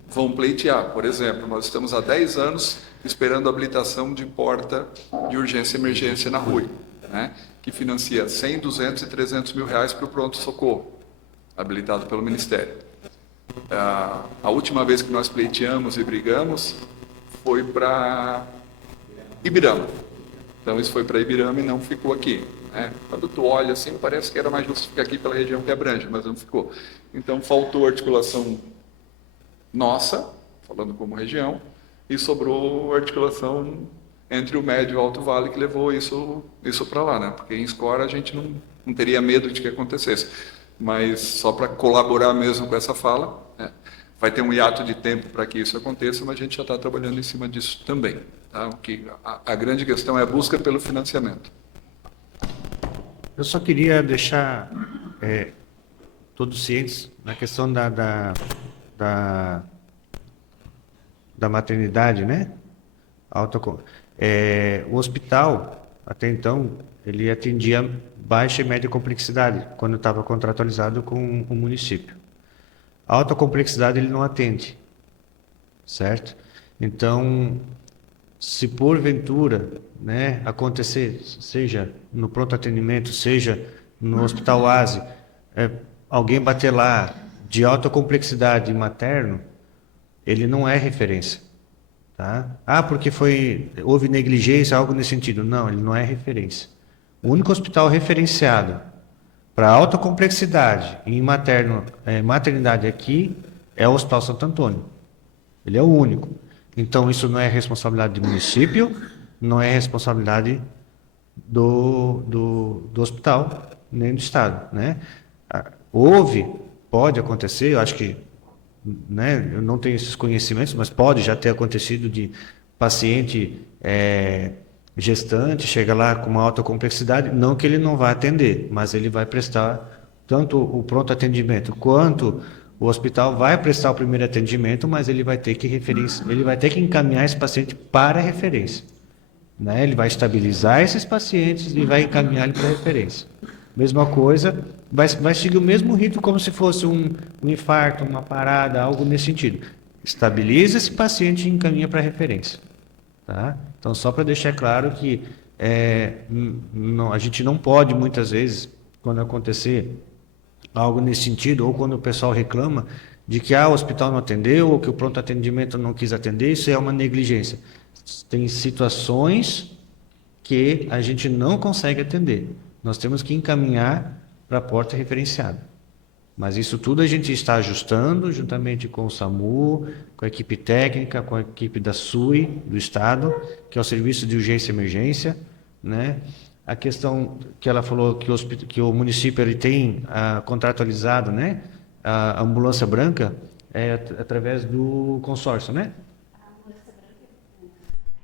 vão pleitear. Por exemplo, nós estamos há 10 anos esperando a habilitação de porta de urgência e emergência na Rui, né? Que financia 100, 200 e 300 mil reais para o pronto-socorro, habilitado pelo Ministério. A última vez que nós pleiteamos e brigamos foi para Ibirama. Então, isso foi para Ibirama e não ficou aqui, né? Quando tu olha assim, parece que era mais justo ficar aqui pela região que abrange, mas não ficou. Então, faltou articulação nossa, falando como região, e sobrou articulação entre o médio e o alto vale, que levou isso para lá, né? Porque em Escora a gente não teria medo de que acontecesse. Mas só para colaborar mesmo com essa fala, né? Vai ter um hiato de tempo para que isso aconteça, mas a gente já está trabalhando em cima disso também, tá? A grande questão é a busca pelo financiamento. Eu só queria deixar todos cientes na questão da maternidade, né? O hospital, até então, ele atendia baixa e média complexidade, quando estava contratualizado com o município. A alta complexidade ele não atende, certo? Então, se porventura, né, acontecer, seja no pronto atendimento, seja no Hospital Oasi, alguém bater lá de alta complexidade materno, ele não é referência, tá? Porque houve negligência, algo nesse sentido. Não, ele não é referência. O único hospital referenciado para alta complexidade em maternidade aqui é o Hospital Santo Antônio. Ele é o único. Então, isso não é responsabilidade do município, não é responsabilidade do hospital, nem do Estado, né? Pode acontecer, eu acho que, né, eu não tenho esses conhecimentos, mas pode já ter acontecido de paciente gestante chega lá com uma alta complexidade, não que ele não vá atender, mas ele vai prestar tanto o pronto atendimento quanto o hospital vai prestar o primeiro atendimento, mas ele vai ter que encaminhar esse paciente para a referência, né? Ele vai estabilizar esses pacientes e vai encaminhar ele para a referência. Mesma coisa, vai seguir o mesmo ritmo como se fosse um infarto, uma parada, algo nesse sentido. Estabiliza esse paciente e encaminha para a referência, tá? Então, só para deixar claro que a gente não pode, muitas vezes, quando acontecer algo nesse sentido, ou quando o pessoal reclama de que o hospital não atendeu, ou que o pronto atendimento não quis atender, isso é uma negligência. Tem situações que a gente não consegue atender. Nós temos que encaminhar para a porta referenciada. Mas isso tudo a gente está ajustando juntamente com o SAMU, com a equipe técnica, com a equipe da SUI, do Estado, que é o Serviço de Urgência e Emergência, né? A questão que ela falou que o município ele tem contratualizado, né? A ambulância branca através do consórcio, né?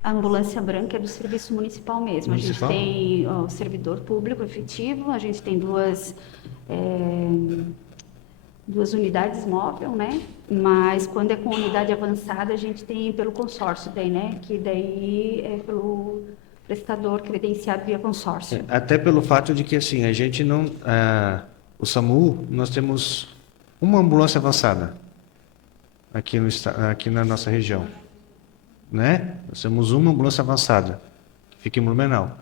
A ambulância branca é do serviço municipal mesmo. Municipal? A gente tem o servidor público efetivo, a gente tem duas unidades móveis, né? Mas quando é com unidade avançada, a gente tem pelo consórcio daí, né? Que daí é pelo prestador credenciado via consórcio. Até pelo fato de que, assim, a gente não... o SAMU, nós temos uma ambulância avançada aqui na nossa região, né? Nós temos uma ambulância avançada, que fica em Blumenau.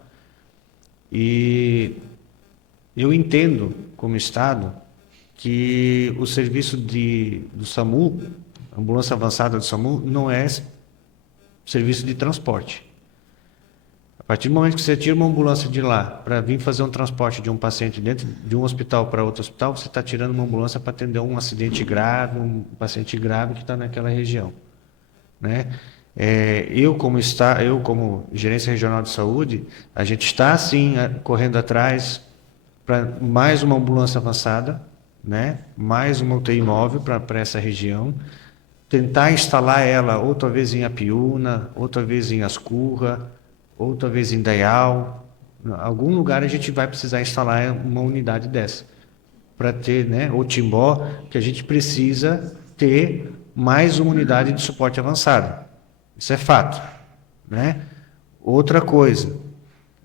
E eu entendo, como Estado, que o serviço do SAMU, ambulância avançada do SAMU, não é serviço de transporte. A partir do momento que você tira uma ambulância de lá para vir fazer um transporte de um paciente dentro de um hospital para outro hospital, você está tirando uma ambulância para atender um acidente grave, um paciente grave que está naquela região, né? Eu como gerência regional de saúde, a gente está sim correndo atrás para mais uma ambulância avançada, né? Mais uma UTI móvel para essa região, tentar instalar ela outra vez em Apiúna, outra vez em Ascurra, outra vez em Dayal. Em algum lugar a gente vai precisar instalar uma unidade dessa para ter, né? Ou Timbó, que a gente precisa ter mais uma unidade de suporte avançado. Isso é fato, né? Outra coisa,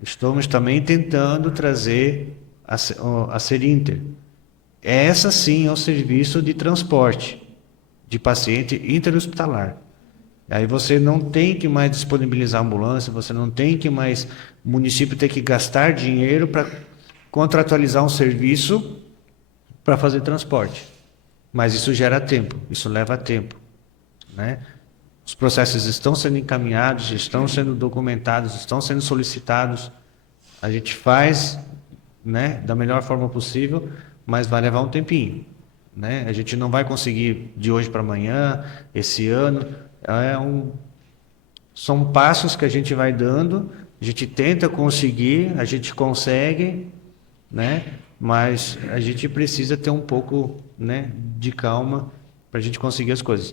estamos também tentando trazer a Serinter. Essa sim é o serviço de transporte de paciente interhospitalar. Aí você não tem que mais disponibilizar ambulância, você não tem que mais... O município tem que gastar dinheiro para contratualizar um serviço para fazer transporte. Mas isso gera tempo, isso leva tempo, né? Os processos estão sendo encaminhados, estão sendo documentados, estão sendo solicitados. A gente faz, né, da melhor forma possível, mas vai levar um tempinho, né? A gente não vai conseguir de hoje para amanhã, esse ano. São passos que a gente vai dando, a gente tenta conseguir, a gente consegue, né? Mas a gente precisa ter um pouco, né, de calma para a gente conseguir as coisas.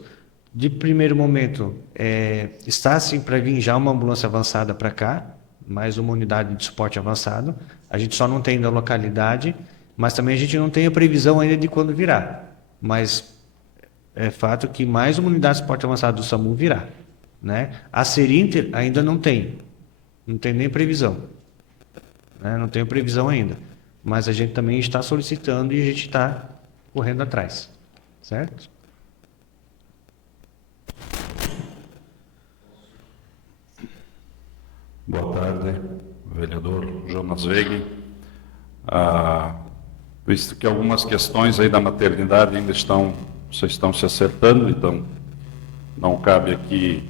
De primeiro momento, está assim para vir já uma ambulância avançada para cá, mais uma unidade de suporte avançado. A gente só não tem da localidade, mas também a gente não tem a previsão ainda de quando virá. Mas é fato que mais uma unidade de suporte avançado do SAMU virá, né? A Serinter ainda não tem nem previsão, né? Não tem previsão ainda, mas a gente também está solicitando e a gente está correndo atrás, certo? Boa tarde, vereador Jonas Wegg. Visto que algumas questões aí da maternidade ainda vocês estão se acertando, então não cabe aqui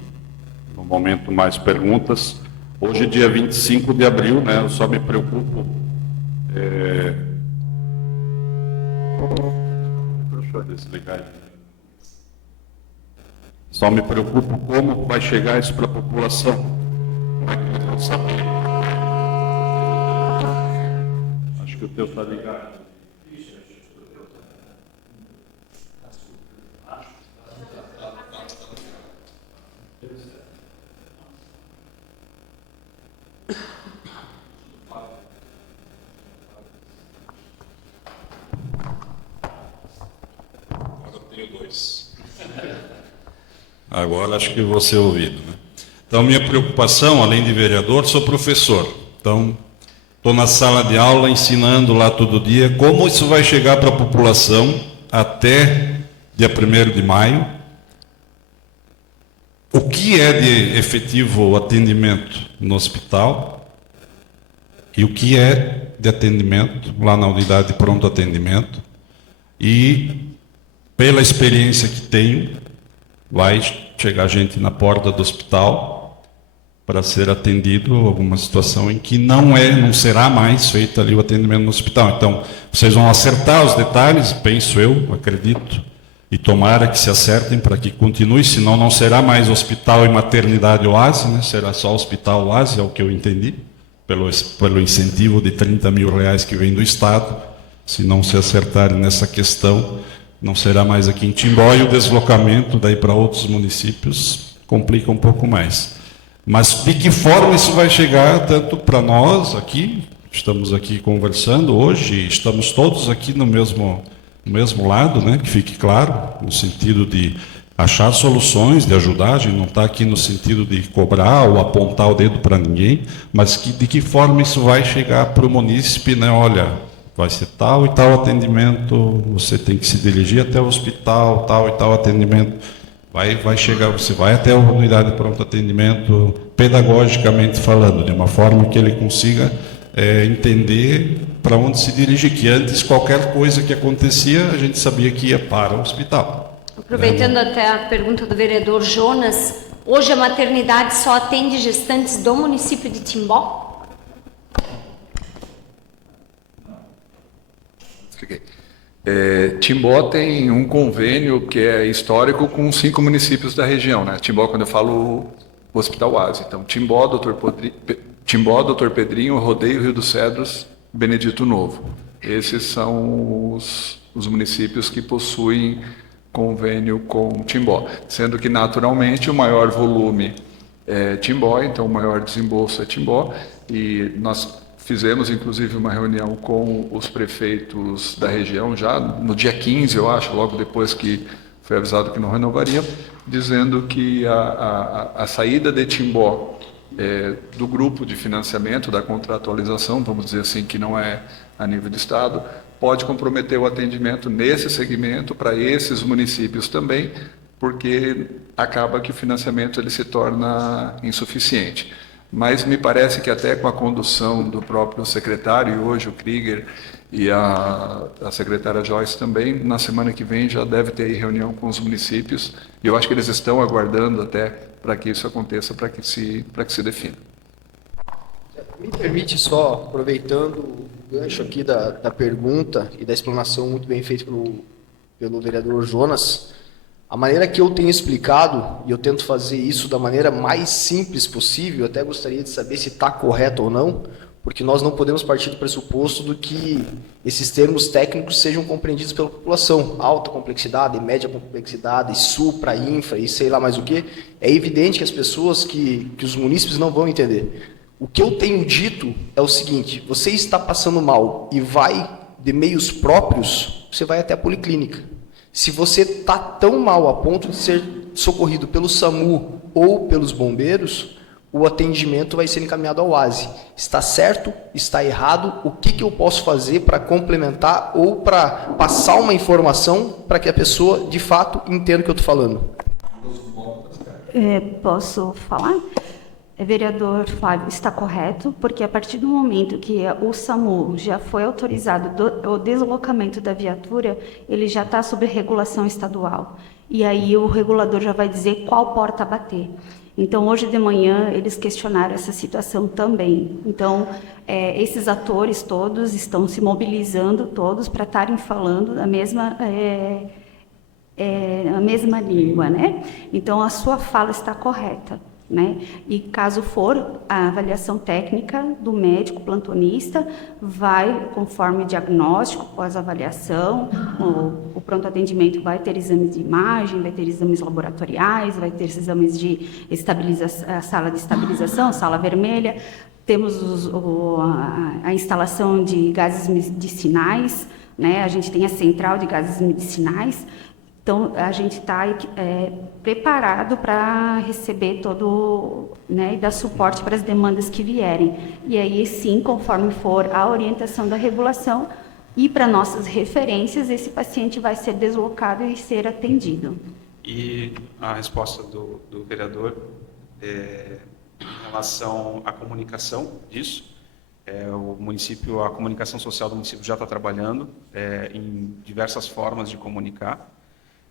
no momento mais perguntas. Hoje, dia 25 de abril, né, eu só me preocupo... Deixa eu desligar aqui. Só me preocupo como vai chegar isso para a população. Como é que eles vão saber? Acho que o teu está ligado. Agora acho que vou ser ouvido, né? Então, minha preocupação, além de vereador, sou professor. Então, estou na sala de aula ensinando lá todo dia. Como isso vai chegar para a população até dia 1º de maio? O que é de efetivo atendimento no hospital? E o que é de atendimento lá na unidade de pronto atendimento? E, pela experiência que tenho, vai chegar gente na porta do hospital para ser atendido alguma situação em que não será mais feito ali o atendimento no hospital. Então, vocês vão acertar os detalhes, penso eu, acredito, e tomara que se acertem para que continue, senão não será mais hospital e maternidade Oase, né? Será só hospital Oase, é o que eu entendi, pelo incentivo de R$30 mil que vem do Estado. Se não se acertarem nessa questão, não será mais aqui em Timbó, e o deslocamento daí para outros municípios complica um pouco mais. Mas de que forma isso vai chegar tanto para nós aqui, estamos aqui conversando hoje, estamos todos aqui no mesmo lado, né, que fique claro, no sentido de achar soluções, de ajudar, a gente não está aqui no sentido de cobrar ou apontar o dedo para ninguém, mas de que forma isso vai chegar para o munícipe, né? Olha, vai ser tal e tal atendimento, você tem que se dirigir até o hospital, tal e tal atendimento, vai chegar, você vai até a unidade de pronto atendimento, pedagogicamente falando, de uma forma que ele consiga entender para onde se dirige, que antes qualquer coisa que acontecia, a gente sabia que ia para o hospital. Aproveitando até a pergunta do vereador Jonas, hoje a maternidade só atende gestantes do município de Timbó? Timbó tem um convênio que é histórico com 5 municípios da região, né? Timbó, quando eu falo o Hospital Oasi. Então, Timbó, Doutor Pedrinho, Rodeio, Rio dos Cedros, Benedito Novo. Esses são os municípios que possuem convênio com Timbó, sendo que naturalmente o maior volume é Timbó, então o maior desembolso é Timbó, e nós fizemos inclusive uma reunião com os prefeitos da região já no dia 15, eu acho, logo depois que foi avisado que não renovaria, dizendo que a saída de Timbó do grupo de financiamento, da contratualização, vamos dizer assim, que não é a nível de Estado, pode comprometer o atendimento nesse segmento para esses municípios também, porque acaba que o financiamento ele se torna insuficiente. Mas me parece que até com a condução do próprio secretário, e hoje o Krieger e a secretária Joyce também, na semana que vem já deve ter aí reunião com os municípios, e eu acho que eles estão aguardando até para que isso aconteça, para que se defina. Me permite só, aproveitando o gancho aqui da pergunta e da explanação muito bem feita pelo vereador Jonas, a maneira que eu tenho explicado, e eu tento fazer isso da maneira mais simples possível, até gostaria de saber se está correto ou não, porque nós não podemos partir do pressuposto do que esses termos técnicos sejam compreendidos pela população. Alta complexidade, média complexidade, supra, infra e sei lá mais o que. É evidente que as pessoas, que os munícipes não vão entender. O que eu tenho dito é o seguinte: você está passando mal e vai de meios próprios, você vai até a policlínica. Se você está tão mal a ponto de ser socorrido pelo SAMU ou pelos bombeiros, o atendimento vai ser encaminhado ao ASE. Está certo? Está errado? O que eu posso fazer para complementar ou para passar uma informação para que a pessoa, de fato, entenda o que eu estou falando? Posso falar? Vereador Flávio, está correto, porque a partir do momento que o SAMU já foi autorizado o deslocamento da viatura, ele já está sob regulação estadual. E aí o regulador já vai dizer qual porta bater. Então, hoje de manhã, eles questionaram essa situação também. Então, esses atores todos estão se mobilizando todos para estarem falando a mesma língua, né? Então, a sua fala está correta. Né? E caso for, a avaliação técnica do médico plantonista vai, conforme o diagnóstico, pós-avaliação, o pronto atendimento vai ter exames de imagem, vai ter exames laboratoriais, vai ter exames de estabilização, a sala de estabilização, sala vermelha, temos a instalação de gases medicinais, né? A gente tem a central de gases medicinais. Então, a gente está preparado para receber todo, né, e dar suporte para as demandas que vierem. E aí, sim, conforme for a orientação da regulação e para nossas referências, esse paciente vai ser deslocado e ser atendido. E a resposta do vereador em relação à comunicação disso, o município, a comunicação social do município já está trabalhando em diversas formas de comunicar.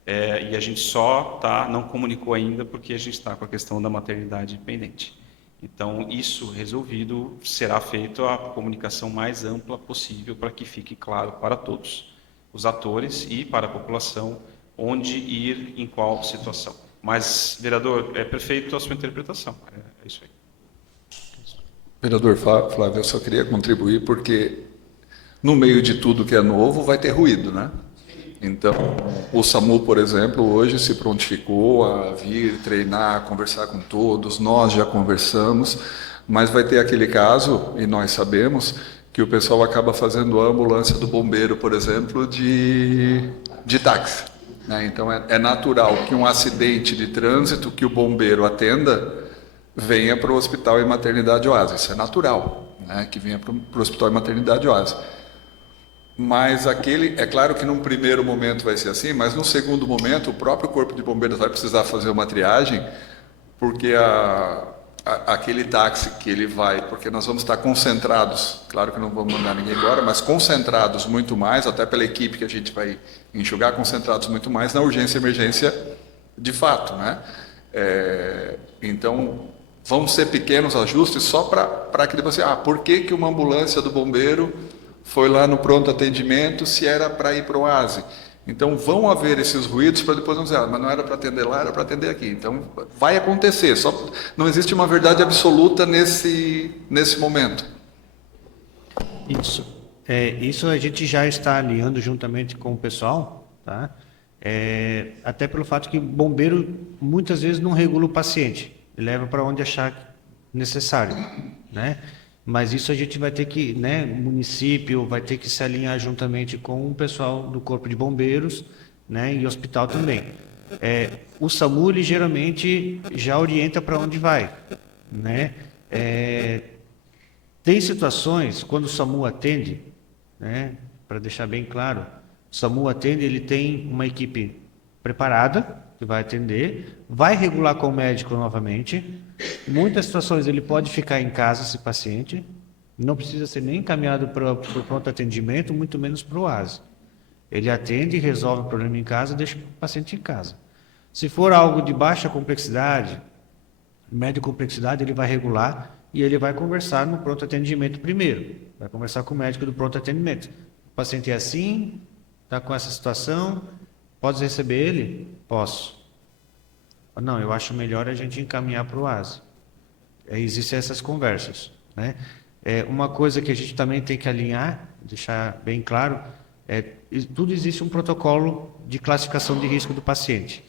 E a gente só não comunicou ainda porque a gente está com a questão da maternidade pendente. Então, isso resolvido, será feita a comunicação mais ampla possível para que fique claro para todos os atores e para a população onde ir, em qual situação. Mas, vereador, é perfeito a sua interpretação. É isso aí. Vereador Flávio, eu só queria contribuir porque no meio de tudo que é novo vai ter ruído, né? Então, o SAMU, por exemplo, hoje se prontificou a vir treinar, conversar com todos, nós já conversamos, mas vai ter aquele caso, e nós sabemos, que o pessoal acaba fazendo a ambulância do bombeiro, por exemplo, de táxi, né? Então, é natural que um acidente de trânsito que o bombeiro atenda venha para o Hospital e Maternidade Oasi. Isso é natural, né? Que venha para o Hospital e Maternidade Oasi. Mas é claro que num primeiro momento vai ser assim, mas no segundo momento o próprio Corpo de Bombeiros vai precisar fazer uma triagem, porque aquele táxi que ele vai, porque nós vamos estar concentrados, claro que não vamos mandar ninguém embora, mas concentrados muito mais, até pela equipe que a gente vai enxugar, concentrados muito mais na urgência e emergência de fato, né? Então, vão ser pequenos ajustes só para que você, por que uma ambulância do bombeiro foi lá no pronto atendimento se era para ir para o Oasi? Então vão haver esses ruídos para depois não dizer, mas não era para atender lá, era para atender aqui. Então vai acontecer, só não existe uma verdade absoluta nesse momento. Isso a gente já está alinhando juntamente com o pessoal, tá? Até pelo fato que o bombeiro muitas vezes não regula o paciente, ele leva para onde achar necessário, né? Mas isso a gente vai ter que, né, o município vai ter que se alinhar juntamente com o pessoal do Corpo de Bombeiros, né, e o hospital também. O SAMU, ele geralmente já orienta para onde vai, né? Tem situações, quando o SAMU atende, né, para deixar bem claro, o SAMU atende, ele tem uma equipe preparada, que vai atender, vai regular com o médico novamente. Em muitas situações ele pode ficar em casa, esse paciente, não precisa ser nem encaminhado para o pronto atendimento, muito menos para o Oasi. Ele atende, resolve o problema em casa, deixa o paciente em casa. Se for algo de baixa complexidade, média complexidade, ele vai regular e ele vai conversar no pronto atendimento primeiro. Vai conversar com o médico do pronto atendimento. O paciente é assim, está com essa situação, pode receber ele? Posso. Não, eu acho melhor a gente encaminhar para o Oasi. Existem essas conversas, né? Uma coisa que a gente também tem que alinhar, deixar bem claro, tudo existe um protocolo de classificação de risco do paciente,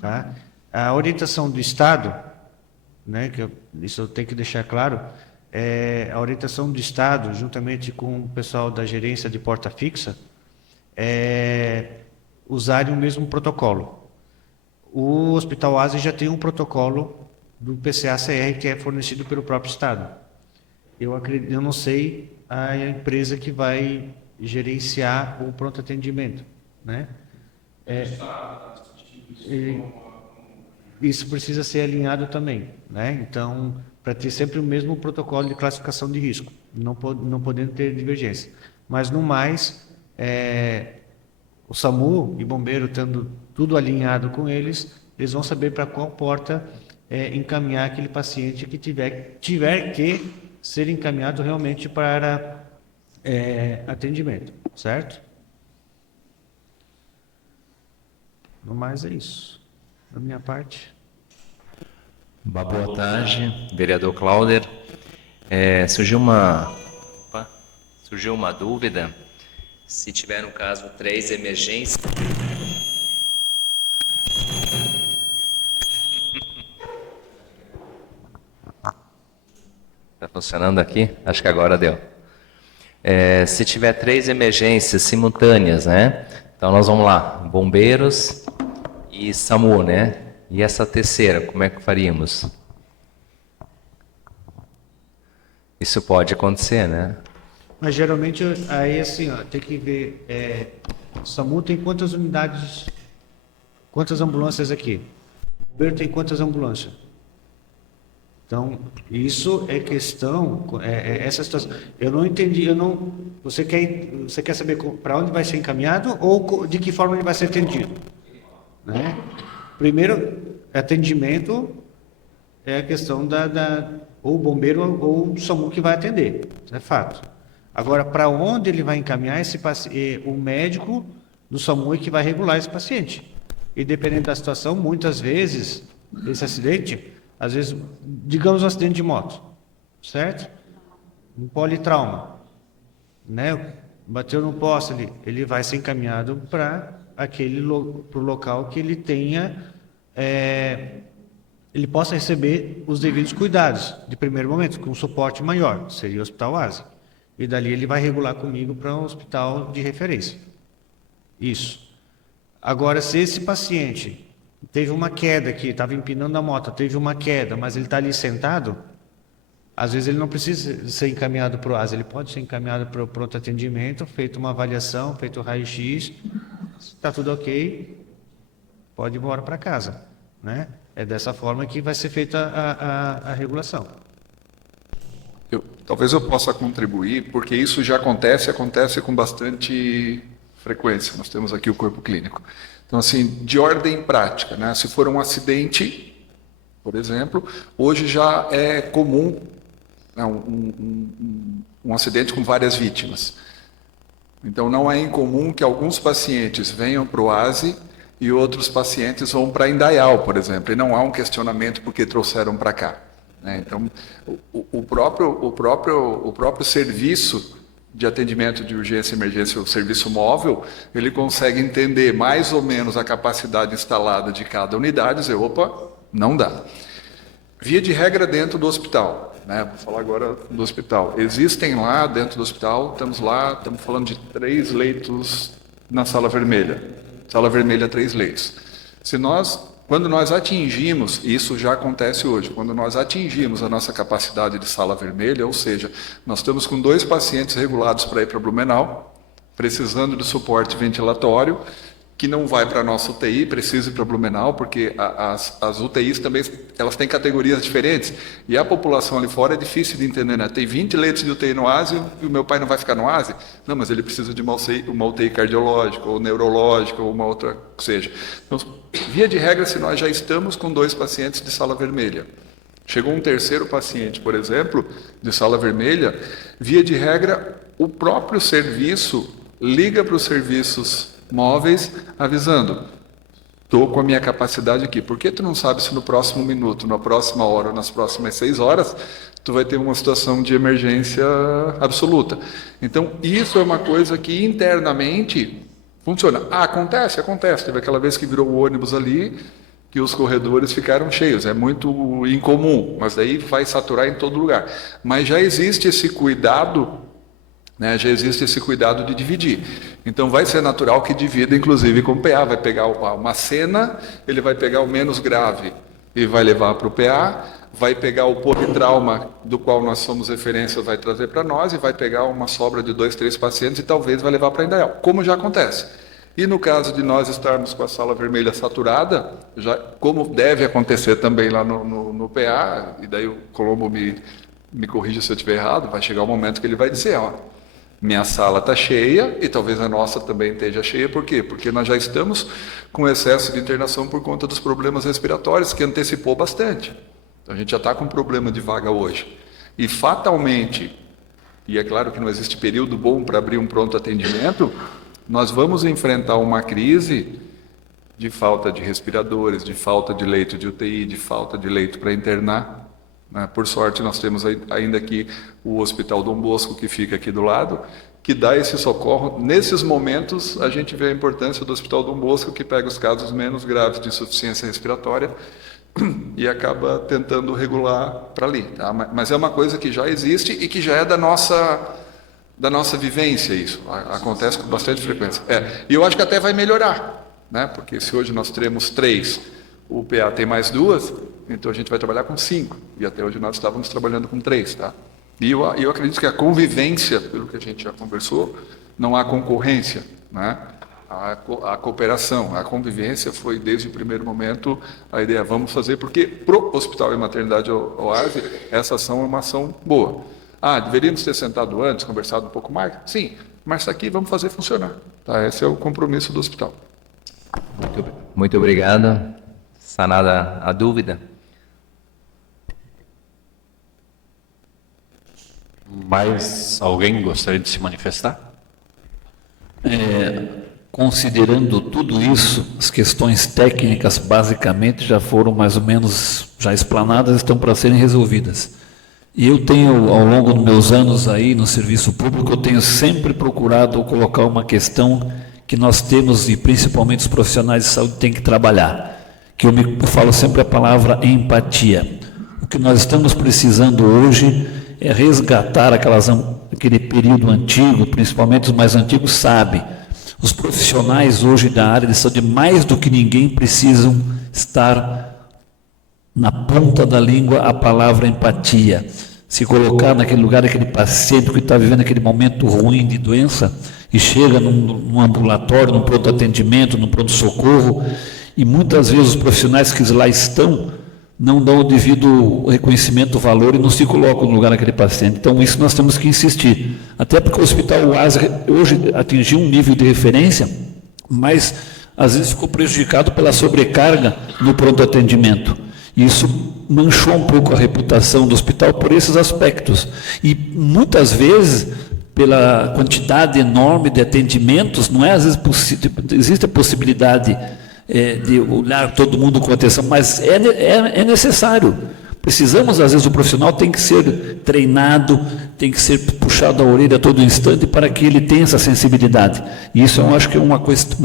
tá? A orientação do Estado, né, isso eu tenho que deixar claro, a orientação do Estado, juntamente com o pessoal da gerência de porta fixa, usarem o mesmo protocolo. O Hospital Oasi já tem um protocolo do PCA-CR que é fornecido pelo próprio Estado. Eu não sei a empresa que vai gerenciar o pronto atendimento, né? Isso precisa ser alinhado também, né? Então, para ter sempre o mesmo protocolo de classificação de risco, não podendo ter divergência. Mas, no mais, o SAMU e bombeiro, tendo tudo alinhado com eles, eles vão saber para qual porta encaminhar aquele paciente que tiver que ser encaminhado realmente para atendimento, certo? No mais é isso, da minha parte. Boa tarde, vereador Clauder. Surgiu uma dúvida. Se tiver, no caso, 3 emergências... Está funcionando aqui? Acho que agora deu. Se tiver 3 emergências simultâneas, né? Então, nós vamos lá, bombeiros e SAMU, né? E essa terceira, como é que faríamos? Isso pode acontecer, né? Mas geralmente aí assim, tem que ver, o SAMU tem quantas unidades, quantas ambulâncias aqui? O bombeiro tem quantas ambulâncias? Então, isso é questão, essa situação. Eu não entendi, você quer saber para onde vai ser encaminhado ou de que forma ele vai ser atendido? Né? Primeiro, atendimento é a questão ou o bombeiro ou o SAMU que vai atender, isso é fato. Agora, para onde ele vai encaminhar o médico do SAMU é que vai regular esse paciente. E dependendo da situação, muitas vezes, esse acidente, às vezes, digamos um acidente de moto, certo? Um politrauma, né? Bateu no poste, ele vai ser encaminhado para pro local que ele tenha, ele possa receber os devidos cuidados de primeiro momento, com um suporte maior, seria o Hospital ASE. E dali ele vai regular comigo para um hospital de referência. Isso. Agora, se esse paciente teve uma queda aqui, estava empinando a moto, teve uma queda, mas ele está ali sentado, às vezes ele não precisa ser encaminhado para o ASE, ele pode ser encaminhado para o pronto atendimento, feito uma avaliação, feito o raio-x, está tudo ok, pode ir embora para casa, né? É dessa forma que vai ser feita a regulação. Talvez eu possa contribuir, porque isso já acontece com bastante frequência. Nós temos aqui o corpo clínico. Então, assim, de ordem prática, né? Se for um acidente, por exemplo, hoje já é comum, né, um acidente com várias vítimas. Então, não é incomum que alguns pacientes venham para o ASE e outros pacientes vão para Indaial, por exemplo, e não há um questionamento porque trouxeram para cá. Né? Então, o próprio serviço de atendimento de urgência e emergência, o serviço móvel, ele consegue entender mais ou menos a capacidade instalada de cada unidade e dizer, opa, não dá. Via de regra dentro do hospital, né? Vou falar agora do hospital. Existem lá dentro do hospital, estamos falando de 3 leitos na sala vermelha. Sala vermelha, 3 leitos. Quando nós atingimos, e isso já acontece hoje, quando nós atingimos a nossa capacidade de sala vermelha, ou seja, nós estamos com 2 pacientes regulados para ir para Blumenau, precisando de suporte ventilatório, que não vai para a nossa UTI, precisa ir para Blumenau, porque as UTIs também elas têm categorias diferentes, e a população ali fora é difícil de entender, né? Tem 20 leitos de UTI no ASE e o meu pai não vai ficar no ASE? Não, mas ele precisa de uma UTI cardiológica, ou neurológica, ou uma outra que seja. Então, via de regra, se nós já estamos com 2 pacientes de sala vermelha, chegou um 3º paciente, por exemplo, de sala vermelha, via de regra, o próprio serviço liga para os serviços móveis, avisando, estou com a minha capacidade aqui. Por que tu não sabe se no próximo minuto, na próxima hora ou nas próximas 6 horas, tu vai ter uma situação de emergência absoluta? Então, isso é uma coisa que internamente funciona. Acontece. Teve aquela vez que virou o ônibus ali, que os corredores ficaram cheios. É muito incomum, mas daí vai saturar em todo lugar. Mas já existe esse cuidado, né, já existe esse cuidado de dividir. Então vai ser natural que divida, inclusive, com o PA. Vai pegar uma cena, ele vai pegar o menos grave e vai levar para o PA, vai pegar o politrauma, do qual nós somos referência, vai trazer para nós, e vai pegar uma sobra de 2, 3 pacientes e talvez vai levar para Indaial, como já acontece. E no caso de nós estarmos com a sala vermelha saturada, já, como deve acontecer também lá no PA, e daí o Colombo me corrija se eu estiver errado, vai chegar o momento que ele vai dizer, ó, minha sala está cheia e talvez a nossa também esteja cheia. Por quê? Porque nós já estamos com excesso de internação por conta dos problemas respiratórios, que antecipou bastante. Então, a gente já está com problema de vaga hoje. E fatalmente, e é claro que não existe período bom para abrir um pronto atendimento, nós vamos enfrentar uma crise de falta de respiradores, de falta de leito de UTI, de falta de leito para internar. Por sorte, nós temos ainda aqui o Hospital Dom Bosco, que fica aqui do lado, que dá esse socorro. Nesses momentos, a gente vê a importância do Hospital Dom Bosco, que pega os casos menos graves de insuficiência respiratória e acaba tentando regular para ali. Tá? Mas é uma coisa que já existe e que já é da nossa vivência isso. Acontece com bastante frequência. E eu acho que até vai melhorar, né? Porque se hoje nós teremos 3, o PA tem mais 2, então a gente vai trabalhar com 5, e até hoje nós estávamos trabalhando com 3, tá? E eu acredito que a convivência, pelo que a gente já conversou, não há concorrência, né? A cooperação, a convivência foi desde o primeiro momento a ideia, vamos fazer, porque pro Hospital e Maternidade OASE, essa ação é uma ação boa. Deveríamos ter sentado antes, conversado um pouco mais? Sim, mas está aqui, vamos fazer funcionar. Tá? Esse é o compromisso do hospital. Muito obrigado. Sanada a dúvida. Mais alguém gostaria de se manifestar? Considerando tudo isso, as questões técnicas basicamente já foram mais ou menos já explanadas, estão para serem resolvidas. Eu tenho, ao longo dos meus anos aí no serviço público, eu tenho sempre procurado colocar uma questão que nós temos, e principalmente os profissionais de saúde têm que trabalhar, que eu falo sempre a palavra empatia. O que nós estamos precisando hoje é resgatar aquele período antigo, principalmente os mais antigos sabem. Os profissionais hoje da área de saúde, mais do que ninguém, precisam estar na ponta da língua a palavra empatia. Se colocar naquele lugar, aquele paciente que está vivendo aquele momento ruim de doença e chega num ambulatório, num pronto atendimento, num pronto-socorro, e muitas vezes os profissionais que lá estão não dão o devido reconhecimento, o valor, e não se colocam no lugar daquele paciente. Então, isso nós temos que insistir. Até porque o Hospital UASI hoje atingiu um nível de referência, mas às vezes ficou prejudicado pela sobrecarga no pronto atendimento. Isso manchou um pouco a reputação do hospital por esses aspectos. E muitas vezes, pela quantidade enorme de atendimentos, não é às vezes existe a possibilidade de olhar todo mundo com atenção, mas é necessário. Precisamos, às vezes, o profissional tem que ser treinado, tem que ser puxado a orelha a todo instante para que ele tenha essa sensibilidade. E isso eu acho que é uma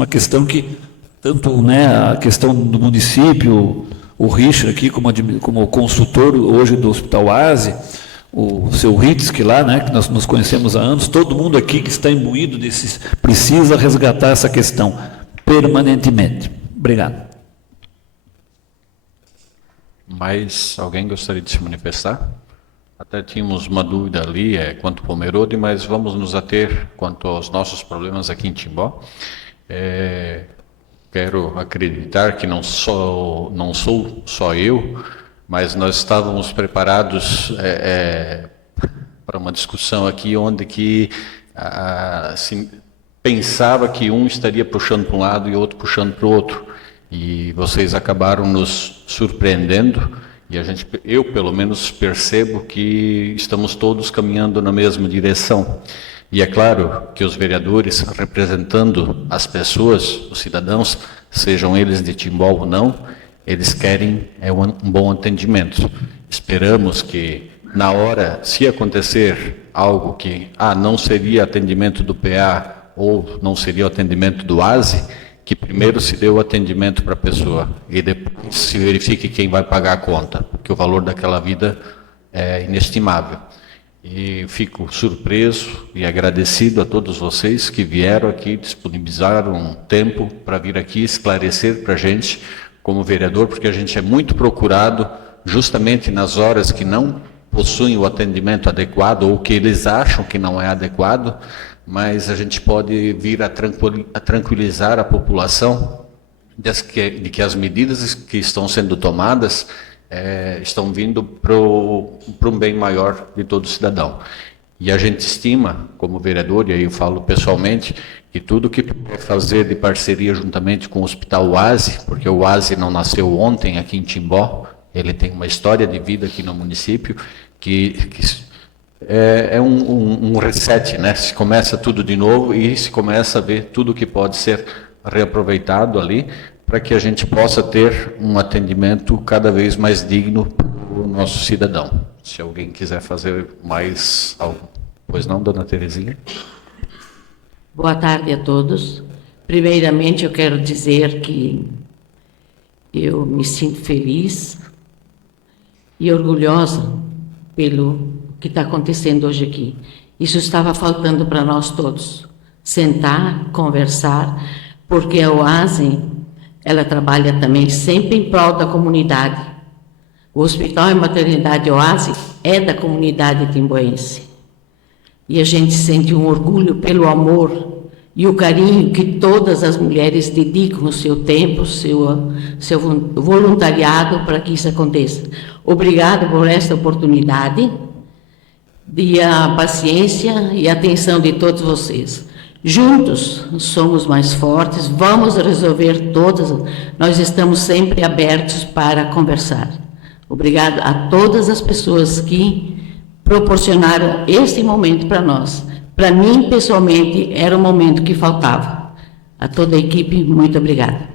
questão que, tanto a questão do município, o Richard aqui como consultor hoje do Hospital UASI, o seu Ritzky lá, que nós nos conhecemos há anos, todo mundo aqui que está imbuído desses, precisa resgatar essa questão permanentemente. Obrigado. Mais alguém gostaria de se manifestar? Até tínhamos uma dúvida ali quanto ao Pomerode, mas vamos nos ater quanto aos nossos problemas aqui em Timbó. Quero acreditar que não sou só eu, mas nós estávamos preparados para uma discussão aqui onde que se pensava que um estaria puxando para um lado e outro puxando para o outro. E vocês acabaram nos surpreendendo, e eu pelo menos percebo que estamos todos caminhando na mesma direção. E é claro que os vereadores, representando as pessoas, os cidadãos, sejam eles de Timbó ou não, eles querem um bom atendimento. Esperamos que, na hora, se acontecer algo que não seria atendimento do PA ou não seria o atendimento do ASI, que primeiro se dê o atendimento para a pessoa e depois se verifique quem vai pagar a conta, porque o valor daquela vida é inestimável. E fico surpreso e agradecido a todos vocês que vieram aqui, disponibilizaram um tempo para vir aqui esclarecer para a gente, como vereador, porque a gente é muito procurado justamente nas horas que não possuem o atendimento adequado ou que eles acham que não é adequado, mas a gente pode vir a tranquilizar a população de que as medidas que estão sendo tomadas estão vindo para um bem maior de todo cidadão. E a gente estima, como vereador, e aí eu falo pessoalmente, que tudo que puder fazer de parceria juntamente com o Hospital UASI, porque o UASI não nasceu ontem aqui em Timbó, ele tem uma história de vida aqui no município, que é um reset, se começa tudo de novo e se começa a ver tudo que pode ser reaproveitado ali, para que a gente possa ter um atendimento cada vez mais digno para o nosso cidadão. Se alguém quiser fazer mais algo. Pois não, dona Terezinha? Boa tarde a todos. Primeiramente, eu quero dizer que eu me sinto feliz e orgulhosa pelo que está acontecendo hoje aqui. Isso estava faltando para nós todos. Sentar, conversar, porque a UASI, ela trabalha também sempre em prol da comunidade. O Hospital e Maternidade UASI é da comunidade timboense. E a gente sente um orgulho pelo amor e o carinho que todas as mulheres dedicam o seu tempo, seu voluntariado para que isso aconteça. Obrigado por esta oportunidade e a paciência e a atenção de todos vocês. Juntos somos mais fortes, vamos resolver todas, nós estamos sempre abertos para conversar. Obrigado a todas as pessoas que proporcionaram esse momento para nós. Para mim, pessoalmente, era o momento que faltava. A toda a equipe, muito obrigada.